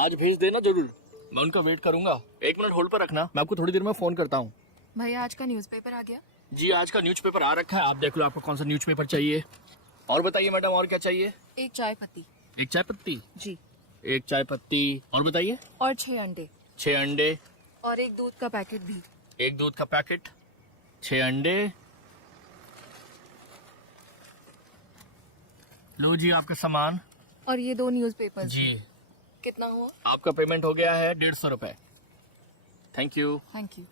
आज भेज देना जरूर, मैं उनका वेट करूंगा। 1 मिनट होल्ड पर रखना, मैं आपको थोड़ी देर में फोन करता हूँ। भैया आज का न्यूज़पेपर आ गया? जी आज का न्यूज़पेपर आ रखा है, आप देख लो आपको कौन सा न्यूज़पेपर चाहिए। और बताइए मैडम, और क्या चाहिए? एक चाय पत्ती। एक चाय पत्ती? जी। एक चाय पत्ती, और बताइए? और 6 अंडे। 6 अंडे। और एक दूध का पैकेट भी। एक दूध का पैकेट, 6 अंडे। लो जी आपका सामान। और ये 2 न्यूज़पेपर। जी। कितना हुआ? आपका पेमेंट हो गया है 150 रुपए। Thank you. Thank you.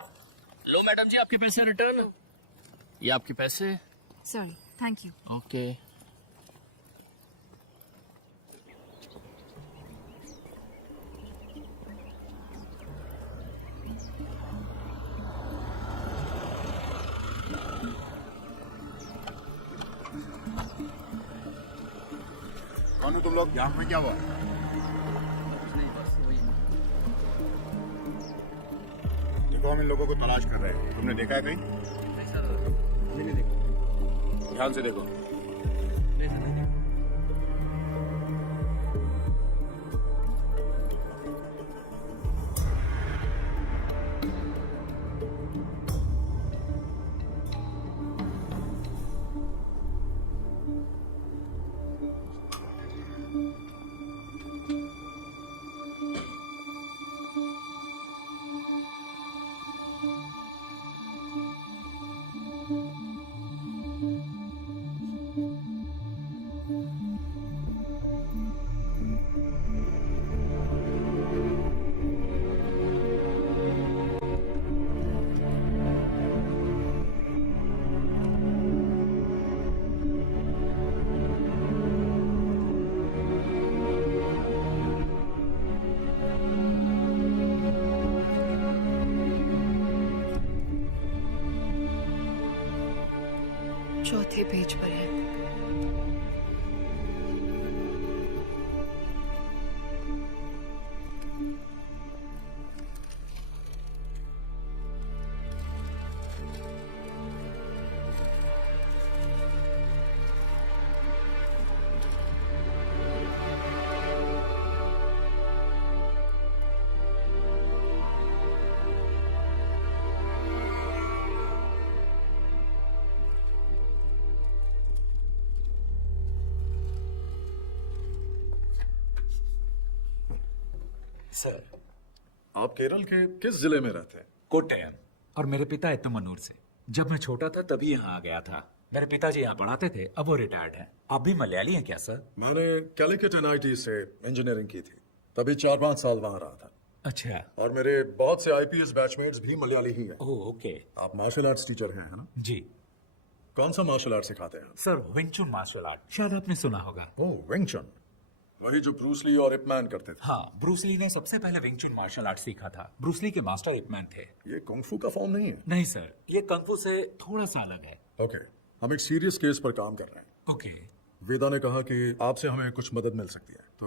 लो मैडम जी आपके पैसे रिटर्न। ये आपके पैसे। Sorry, thank you. ओके। कौन हो तुम लोग? यहाँ पे क्या हुआ? देखो हम इन लोगों को तलाश कर रहे हैं, तुमने देखा है कहीं? नहीं सर, मैंने देखा। ध्यान से देखो। नहीं सर, नहीं देखा। चौथे पेज पर है। सर, आप केरल के किस जिले में रहते हैं? कोट्टयम। और मेरे पिता इतमनूर से। जब मैं छोटा था तभी यहाँ आ गया था। मेरे पिताजी यहाँ पढ़ाते थे, अब वो रिटायर्ड हैं। आप भी मलयाली हैं क्या सर? मैंने कैलिकट NIT से इंजीनियरिंग की थी, तभी 4-5 साल वहां रहा था। अच्छा। और मेरे बहुत से IPS बैचमेट्स भी मलयाली ही हैं। Oh okay. आप मार्शल आर्ट्स टीचर हैं, है ना? जी। कौन सा मार्शल आर्ट सिखाते हैं? सर विंग चुन मार्शल आर्ट, शायद आपने सुना होगा। ओह, विंग चुन, वही जो ब्रूस ली और इप मैन करते थे। हाँ, ब्रूस ली ने सबसे पहले विंग चुन मार्शल आर्ट सीखा था। ब्रूस ली के मास्टर इप मैन थे। ये कुंग-फू का फॉर्म नहीं है? नहीं सर, ये कंग-फू से थोड़ा सा अलग है। ओके, हम एक सीरियस केस पर काम कर रहे हैं। ओके। वेदा ने कहा कि आपसे हमें कुछ मदद मिल सकती है, तो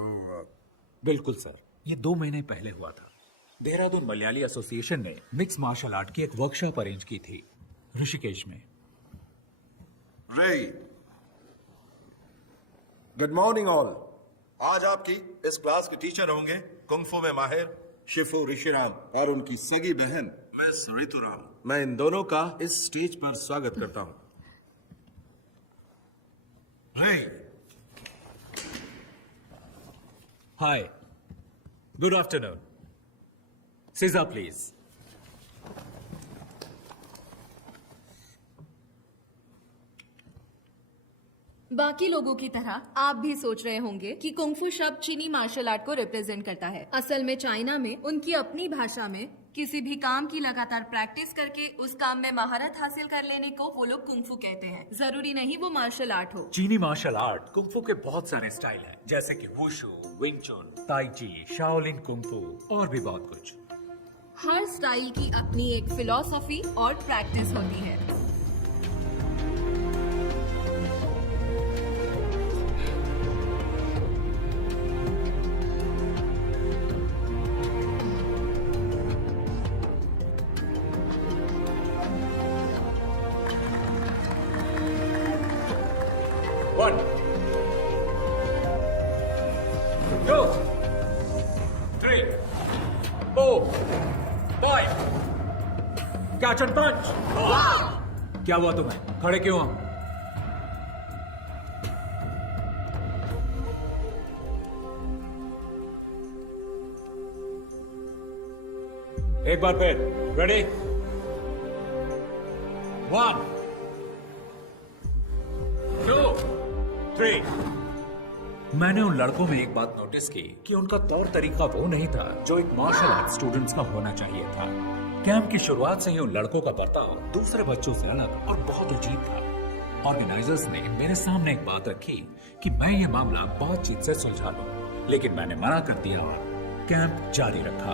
बिल्कुल सर, ये 2 महीने पहले हुआ था। देहरादून मलयाली एसोसिएशन ने मिक्स मार्शल आर्ट की एक वर्कशॉप अरेंज की थी ऋषिकेश में। रे, गुड मॉर्निंग ऑल। आज आपकी इस क्लास के टीचर होंगे कुंग-फू में माहिर शिफू ऋषिराम और उनकी सगी बहन मिस ऋतुराम। मैं इन दोनों का इस स्टेज पर स्वागत करता हूं। रे, हाय, गुड आफ्टरनून। सीजा प्लीज। बाकी लोगों की तरह आप भी सोच रहे होंगे कि कुंग-फू शब्द चीनी मार्शल आर्ट को रिप्रेजेंट करता है। असल में चाइना में उनकी अपनी भाषा में किसी भी काम की लगातार प्रैक्टिस करके उस काम में महारत हासिल कर लेने को वो लोग कुंग-फू कहते हैं। जरूरी नहीं वो मार्शल आर्ट हो। चीनी मार्शल आर्ट कुंग-फू के बहुत सारे स्टाइल हैं, जैसे कि वुशु, विंग चुन, ताई ची, शाओलिन कुंग-फू और भी बहुत कुछ। हर स्टाइल की अपनी एक फिलॉसफी और प्रैक्टिस होती है। One, 2, 3, 5 catch and punch. क्या हुआ तुम्हें? खड़े क्यों हो? एक बार फिर। रेडी? 1 2 3। मैंने उन लड़कों में एक बात नोटिस की कि उनका तौर तरीका वो नहीं था जो एक मार्शल आर्ट स्टूडेंट्स का होना चाहिए था। कैंप की शुरुआत से ही उन लड़कों का बर्ताव दूसरे बच्चों से अलग और बहुत अजीब था। ऑर्गेनाइजर्स ने मेरे सामने एक बात रखी कि मैं ये मामला बातचीत से सुलझा लूं, लेकिन मैंने मना कर दिया और कैंप जारी रखा।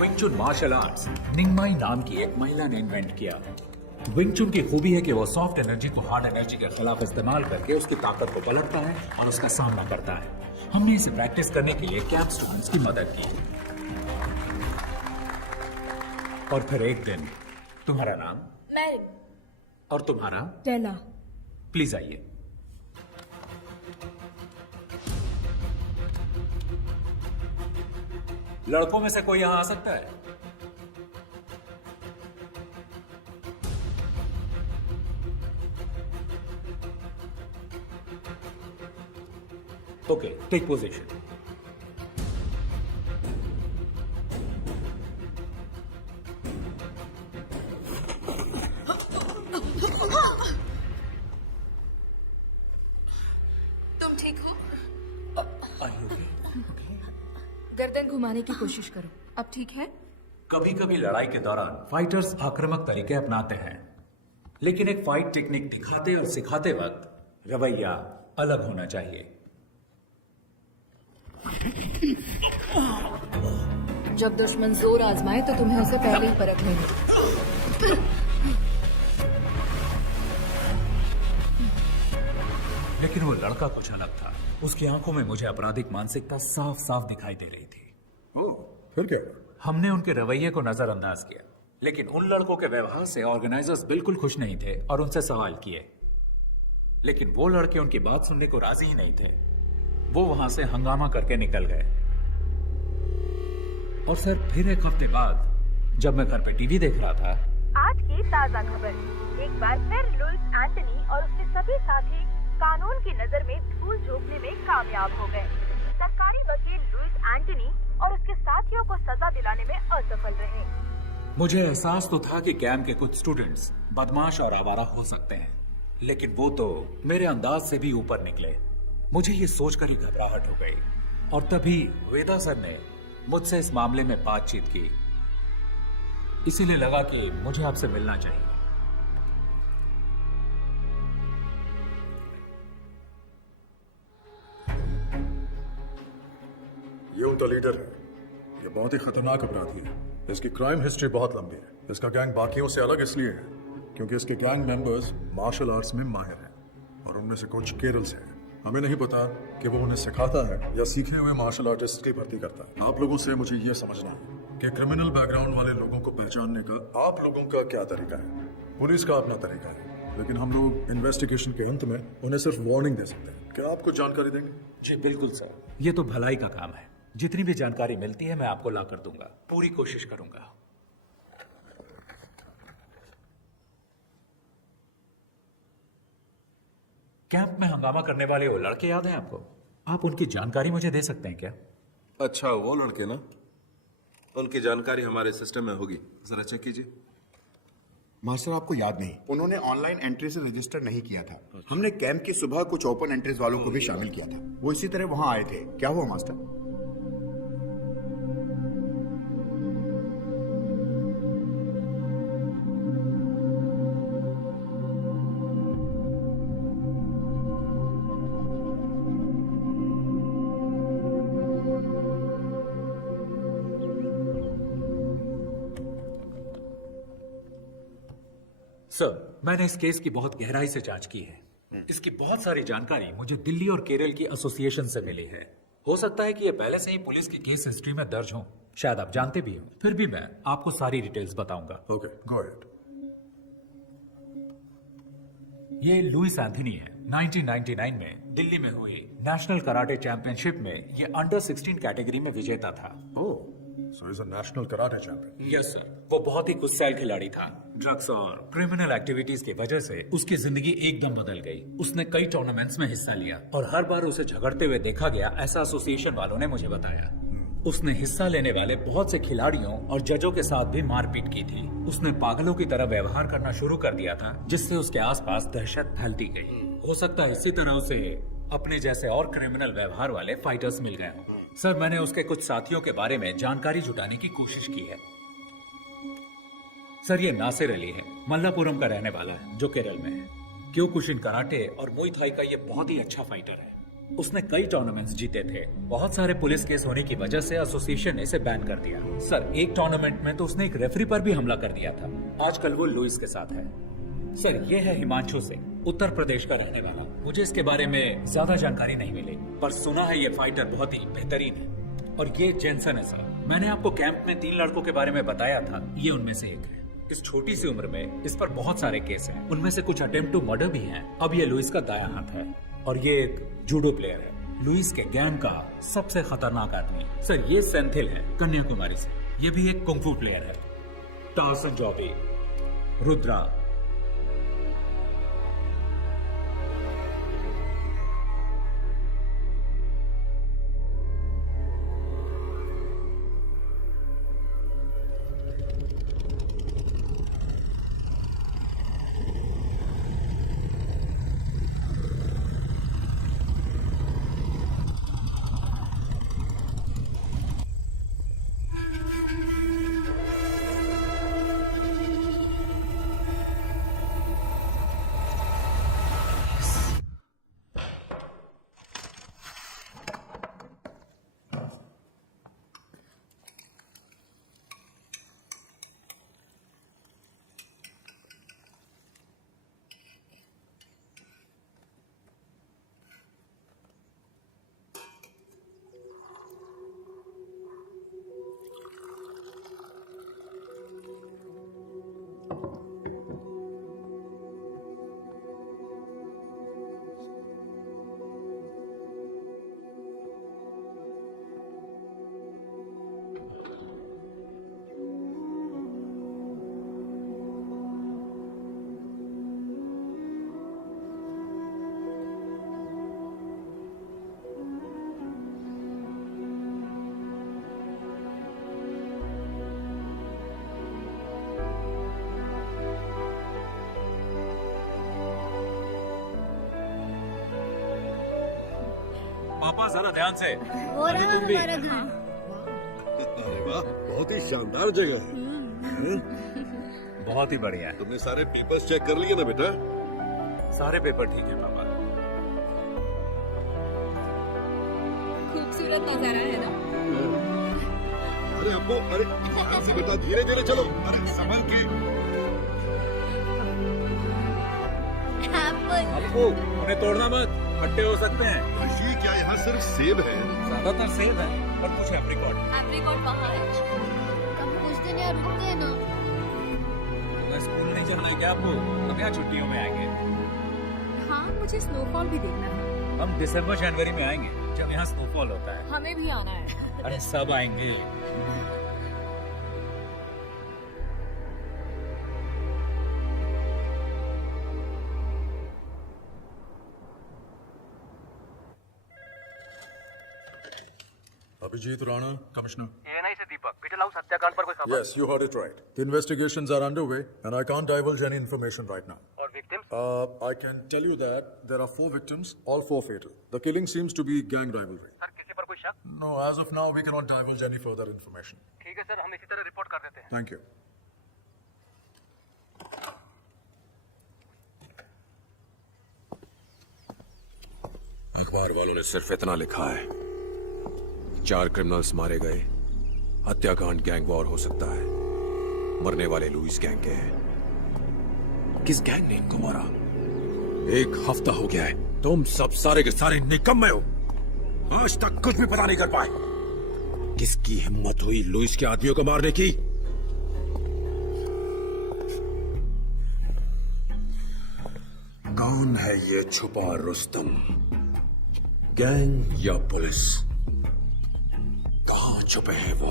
विंग चुन मार्शल आर्ट्स निंगमाई नाम की एक महिला ने इन्वेंट किया। विंग चुन की खूबी है कि वो सॉफ्ट एनर्जी को हार्ड एनर्जी के खिलाफ इस्तेमाल करके उसकी ताकत को पलटता है और उसका सामना करता है। हमने इसे प्रैक्टिस करने के लिए कैंप स्टूडेंट्स की मदद की। और फिर एक दिन, तुम्हारा नाम? मैरिन। और तुम्हारा? टेला। प्लीज आइए। लड़कों में से कोई यहां आ सकता है? Okay, take position. तुम ठीक हो? गर्दन घुमाने की कोशिश करो। अब ठीक है? कभी कभी लड़ाई के दौरान फाइटर्स आक्रामक तरीके अपनाते हैं, लेकिन एक फाइट टेक्निक दिखाते और सिखाते वक्त रवैया अलग होना चाहिए। जब दुश्मन जोर आजमाए तो तुम्हें उसे पहले ही परख लेंगे। लेकिन वो लड़का कुछ अलग था। उसकी आंखों में मुझे आपराधिक मानसिकता साफ साफ दिखाई दे रही थी। फिर क्या? हमने उनके रवैये को नजरअंदाज किया, लेकिन उन लड़कों के व्यवहार से ऑर्गेनाइजर्स बिल्कुल खुश नहीं थे और उनसे सवाल किए, लेकिन वो लड़के उनकी बात सुनने को राजी ही नहीं थे। वो वहां से हंगामा करके निकल गए। और फिर एक हफ्ते बाद जब मैं घर पे टीवी देख रहा था, आज की ताजा खबर। एक बार फिर लुइस एंटनी और उसके सभी साथी कानून की नजर में धूल झोंकने में कामयाब हो गए। सरकारी वकील लुइस एंटनी और उसके साथियों को सजा दिलाने में असफल रहे। मुझे एहसास तो था कि कैंप के कुछ स्टूडेंट्स बदमाश और आवारा हो सकते हैं, लेकिन वो तो मेरे अंदाज से भी ऊपर निकले। मुझे ये सोचकर ही घबराहट हो गई। और तभी वेदा सर ने मुझसे इस मामले में बातचीत की। इसीलिए लगा कि मुझे आपसे मिलना चाहिए। ये उनका लीडर है। ये बहुत ही खतरनाक अपराधी है। इसकी क्राइम हिस्ट्री बहुत लंबी है। इसका गैंग बाकियों से अलग इसलिए है क्योंकि इसके गैंग मेंबर्स मार्शल आर्ट्स में माहिर हैं और उनमें से कुछ केरल से हैं। हमें नहीं पता कि वो उन्हें सिखाता है या सीखे हुए मार्शल आर्टिस्ट की भर्ती करता है। आप लोगों से मुझे ये समझना है कि क्रिमिनल बैकग्राउंड वाले लोगों को पहचानने का आप लोगों का क्या तरीका है। पुलिस का अपना तरीका है, लेकिन हम लोग इन्वेस्टिगेशन के अंत में उन्हें सिर्फ वार्निंग दे सकते हैं। क्या आप कुछ जानकारी देंगे? जी बिल्कुल सर, ये तो भलाई का काम है। जितनी भी जानकारी मिलती है मैं आपको ला कर दूंगा। पूरी कोशिश करूंगा। कैंप में हंगामा करने वाले वो लड़के याद हैं आपको? आप उनकी जानकारी मुझे दे सकते हैं क्या? अच्छा, वो लड़के ना, उनकी जानकारी हमारे सिस्टम में होगी। जरा चेक कीजिए। मास्टर आपको याद नहीं, उन्होंने ऑनलाइन एंट्री से रजिस्टर नहीं किया था। हमने कैंप की सुबह कुछ ओपन एंट्रीज वालों को भी शामिल किया था। वो इसी तरह वहां आए थे। क्या हुआ मास्टर? सर, मैंने इस केस की बहुत गहराई से जांच की है। इसकी बहुत सारी जानकारी मुझे दिल्ली और केरल की एसोसिएशन से मिली है। हो सकता है कि ये पहले से ही पुलिस की केस हिस्ट्री में दर्ज हो, शायद आप जानते भी हो। फिर भी मैं आपको सारी डिटेल्स बताऊंगा। Okay, go ahead. ये लुइस एंथनी है। 1999 में दिल्ली में हुई नेशनल कराटे चैंपियनशिप में ये अंडर 16 कैटेगरी में विजेता था। ओह, So he's a national karate champion. Yes sir, वो बहुत ही गुस्सैल खिलाड़ी था। ड्रग्स और क्रिमिनल एक्टिविटीज की वजह से उसकी जिंदगी एकदम बदल गई। उसने कई टूर्नामेंट्स में हिस्सा लिया और हर बार उसे झगड़ते हुए देखा गया, ऐसा एसोसिएशन वालों ने मुझे बताया। उसने हिस्सा लेने वाले बहुत से खिलाड़ियों और जजों के साथ भी मारपीट की थी। उसने पागलों की तरह व्यवहार करना शुरू कर दिया था, जिससे उसके आसपास दहशत फैलती गई। हो सकता है इसी तरह उसे अपने जैसे और क्रिमिनल व्यवहार वाले फाइटर्स मिल गए हों। सर, मैंने उसके कुछ साथियों के बारे में जानकारी जुटाने की कोशिश की है। सर, ये नासिर अली है, मल्लापुरम का रहने वाला है, जो केरल में है। क्योकुशिन कराटे और मुई थाई का ये बहुत ही अच्छा फाइटर है। उसने कई टूर्नामेंट्स जीते थे। बहुत सारे पुलिस केस होने की वजह से एसोसिएशन ने इसे बैन कर दिया। सर, एक टूर्नामेंट में तो उसने एक रेफरी पर भी हमला कर दिया था। आजकल वो लुइस के साथ है। सर, ये है हिमांशु सिंह, उत्तर प्रदेश का रहने वाला। मुझे इसके बारे में ज्यादा जानकारी नहीं मिली, पर सुना है ये फाइटर बहुत ही बेहतरीन है। और ये जेनसन है सर। मैंने आपको कैंप में 3 लड़कों के बारे में बताया था, ये उनमें से एक है। इस छोटी सी उम्र में इस पर बहुत सारे केस हैं। उनमें से कुछ अटेम्प्ट टू मर्डर भी हैं। अब ये लुइस का दायां हाथ है और ये एक जूडो प्लेयर है। लुइस के गैंग का सबसे खतरनाक आदमी। सर, ये सेंथिल है, कन्याकुमारी से। ये भी एक कुंग फू प्लेयर है। टार्सन जॉबी, रुद्रा। पापा, जरा ध्यान से। हो रहा है तुम भी। हमारा घर। अरे वाह, बहुत ही शानदार जगह है। बहुत ही बढ़िया है। तुमने सारे पेपर्स चेक कर लिए ना बेटा? सारे पेपर ठीक है पापा। खूबसूरत नजारा है ना? अरे आपको, अरे आराम से बेटा, धीरे धीरे चलो। अरे संभल के। आपको उन्हें तोड़ना मत, खट्टे हो सकते हैं। ये क्या यहाँ सिर्फ सेब है? ज्यादातर सेब है और कुछ एप्रिकॉट। एप्रिकॉट वहाँ है। कभी कुछ दिन यहाँ रुकते हैं ना। मैं स्कूल नहीं चलना है क्या आपको? अब यहाँ छुट्टियों में आएंगे। हाँ, मुझे स्नोफॉल भी देखना है। हम दिसंबर जनवरी में आएंगे, जब यहाँ स्नोफॉल होता है। हमें भी आना है। अरे सब आएंगे। Abhijit Rana, Commissioner. ANI से दीपक, बीटल हाउस हत्याकांड पर कोई खबर? Yes, you heard it right. The investigations are underway, and I can't divulge any information right now. और victims? I can tell you that there are 4 victims, all 4 fatal. The killing seems to be gang rivalry. Sir, किसी पर कोई शक? No, as of now, we cannot divulge any further information. ठीक है sir, हम इसी तरह रिपोर्ट कर देते हैं। Thank you. अखबार वालों ने सिर्फ इतना लिखा है, 4 क्रिमिनल्स मारे गए, हत्याकांड गैंग वॉर हो सकता है, मरने वाले लुइस गैंग के हैं। किस गैंग ने इनको मारा? 1 हफ्ता हो गया है, तुम सब सारे के सारे निकम्मे हो, आज तक कुछ भी पता नहीं कर पाए। किसकी हिम्मत हुई लुइस के आदमियों को मारने की? कौन है ये छुपा रुस्तम? गैंग या पुलिस? कहां छुपे हैं वो।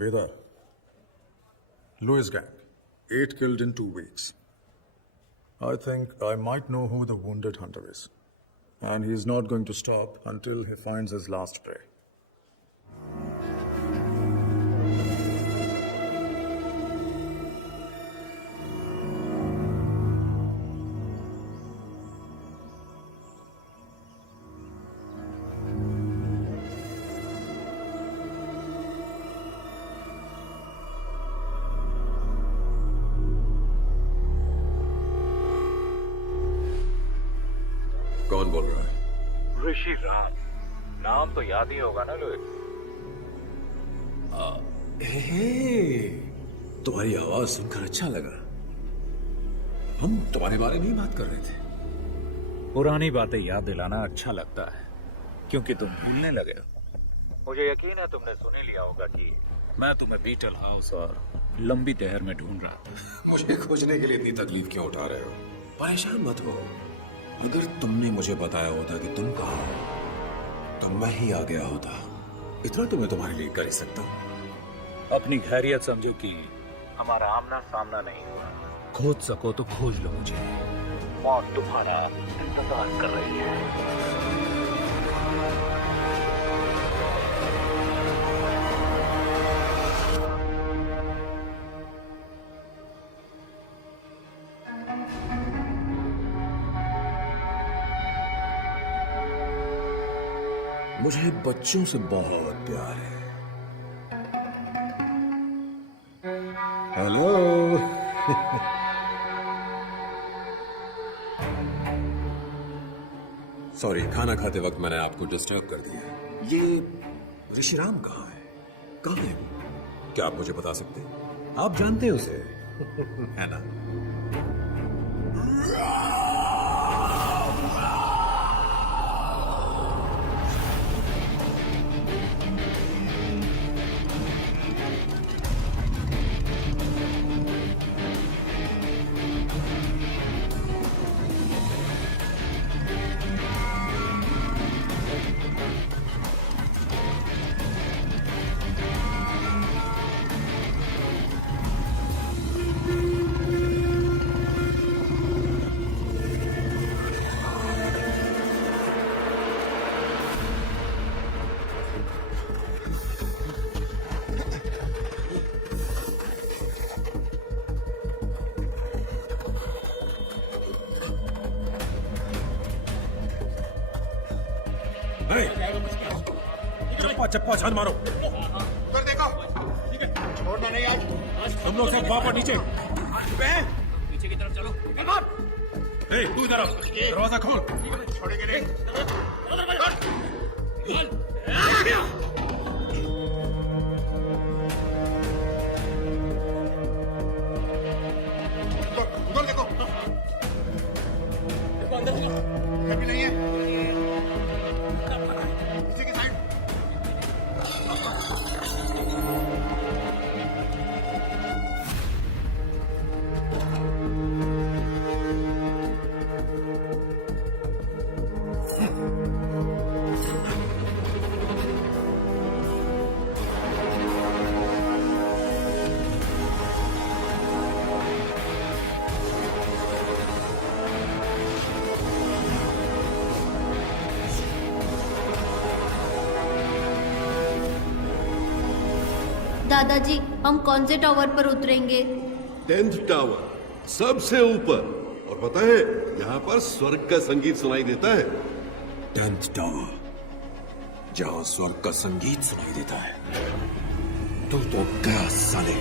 Vedar, Lewis gang, 8 killed in 2 weeks. I think I might know who the wounded hunter is. And he's not going to stop until he finds his last prey. कौन बोल रहा है? ऋषि राज, नाम तो याद ही होगा ना लुइस? तुम्हारी आवाज सुनकर अच्छा लगा। हम तुम्हारे बारे में ही बात कर रहे थे। पुरानी बातें याद दिलाना अच्छा लगता है, क्योंकि तुम भूलने लगे हो। मुझे यकीन है तुमने सुन ही लिया होगा कि मैं तुम्हें बीटल हाउस और लंबी तहर में ढूंढ रहा था। मुझे खोजने के लिए इतनी तकलीफ क्यों उठा रहे हो? परेशान मत हो। अगर तुमने मुझे बताया होता कि तुम कहाँ हो, तो मैं ही आ गया होता। इतना तो मैं तुम्हारे लिए कर ही सकता हूँ। अपनी खैरियत समझो कि हमारा आमना सामना नहीं हुआ। खोज सको तो खोज लो मुझे। मौत तुम्हारा इंतजार कर रही है। मुझे बच्चों से बहुत प्यार है। हेलो। सॉरी, खाना खाते वक्त मैंने आपको डिस्टर्ब कर दिया। ये ऋषिराम कहाँ है? कहाँ है वो? क्या आप मुझे बता सकते हैं? आप जानते हैं उसे है ना? चप्पा चप्पा छान मारो। उधर देखो, छोड़ना नहीं आज। तुम लोग सब वहां पर नीचे। नीचे की तरफ चलो। तू इधर आ, दरवाजा खोल। छोड़ेंगे नहीं। उधर देखो, अंदर देखो। कभी नहीं है। पीछे की साइड। दादाजी, हम कौन से टावर पर उतरेंगे? 10th टावर, सबसे ऊपर। और पता है, यहाँ पर स्वर्ग का संगीत सुनाई देता है। 10th टावर, जहां स्वर्ग का संगीत सुनाई देता है। तू तो गया साले।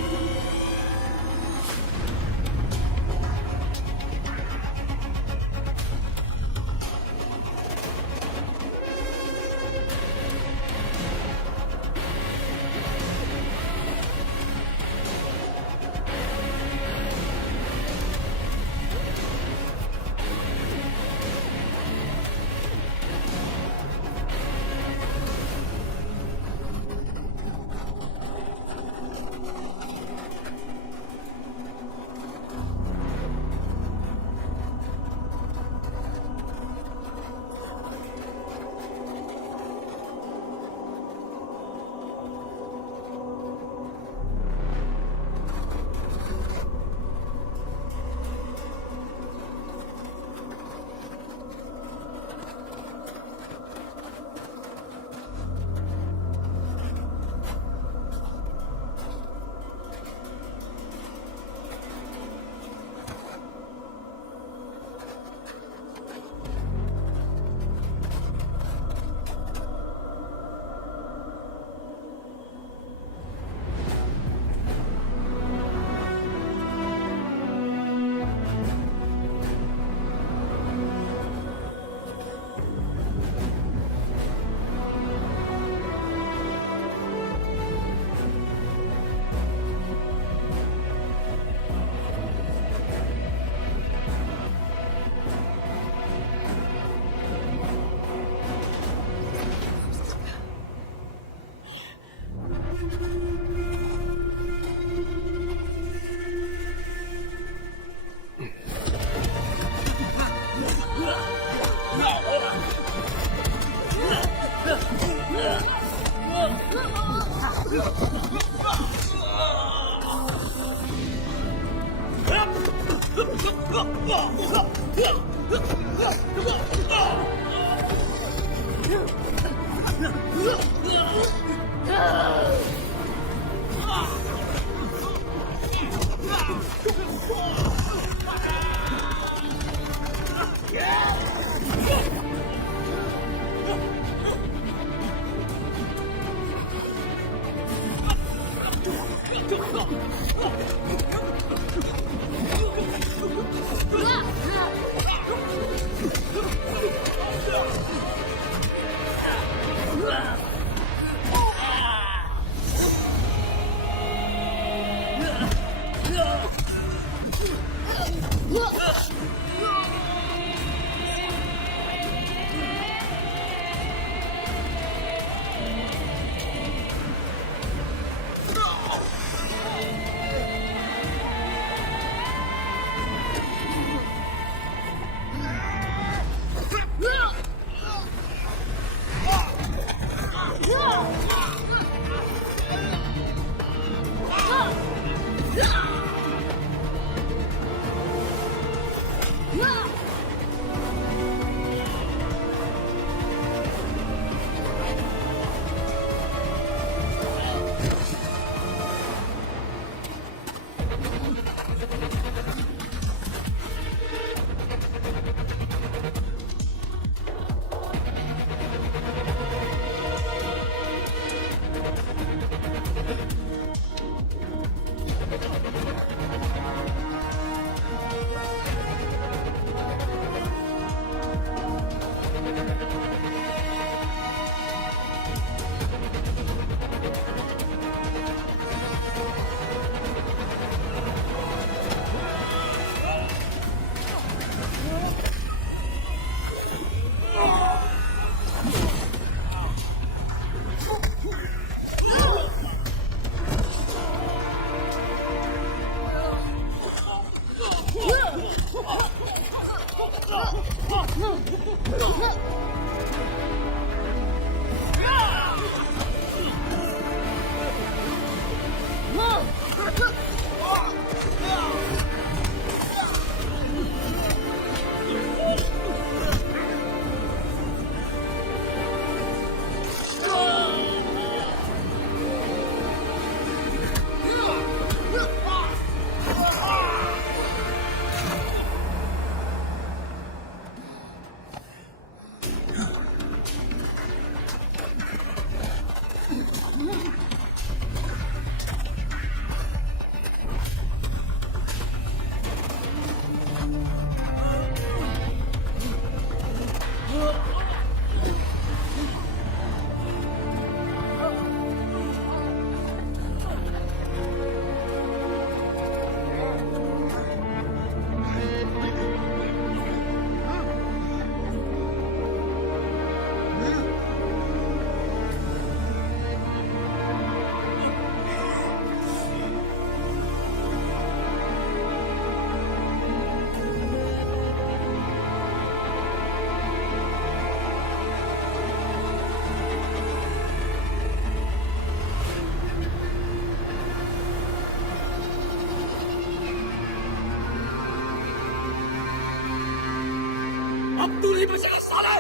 अब तू नहीं बचेगा साले,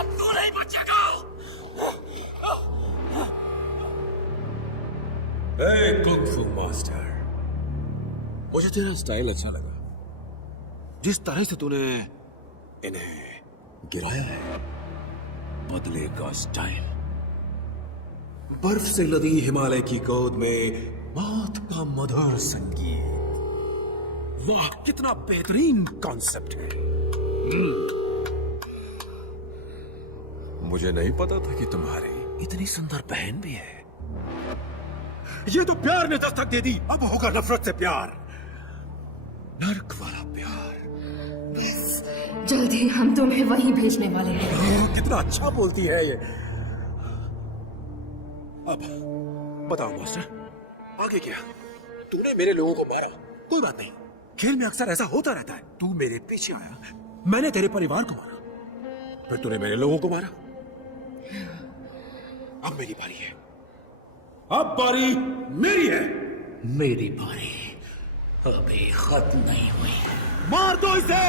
अब तू नहीं बचेगा। कुंग फू मास्टर, मुझे तेरा स्टाइल अच्छा लगा। जिस तरह से तूने इन्हें गिराया है, बदले का स्टाइल। बर्फ से लदी हिमालय की गोद में मौत का मधुर संगीत। वाह, कितना बेहतरीन कॉन्सेप्ट है। मुझे नहीं पता था कि तुम्हारी इतनी सुंदर बहन भी है। ये तो प्यार ने दस्तक दे दी, अब होगा नफरत से प्यार, नर्क वाला प्यार। जल्दी हम तुम्हें वहीं भेजने वाले हैं। कितना अच्छा बोलती है ये। अब बताओ मास्टर, आगे क्या? तूने मेरे लोगों को मारा, कोई बात नहीं, खेल में अक्सर ऐसा होता रहता है। तू मेरे पीछे आया, मैंने तेरे परिवार को मारा, फिर तूने मेरे लोगों को मारा। अब मेरी बारी है, अब बारी मेरी है। मेरी बारी अभी खत्म नहीं हुई। मार दो इसे।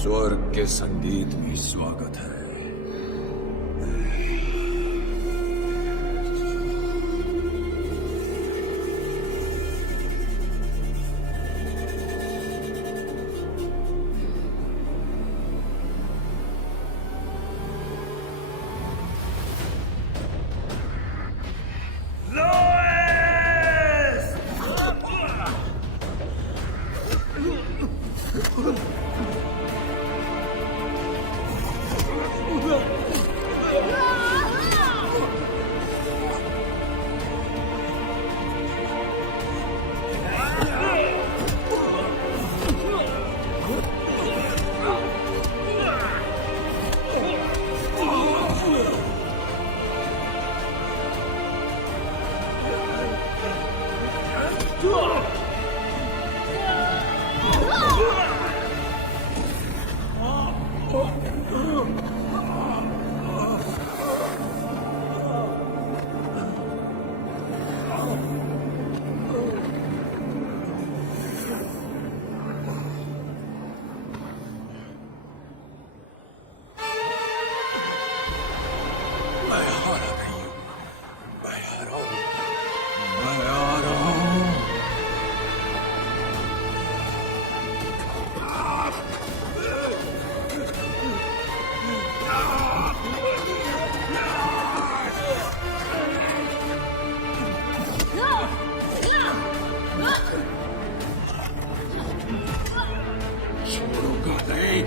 स्वर्ग के संगीत में स्वागत है। मैं हारा नहीं हूं, मैं हारा हूं, मैं हारा हूं। छोड़ूंगा नहीं।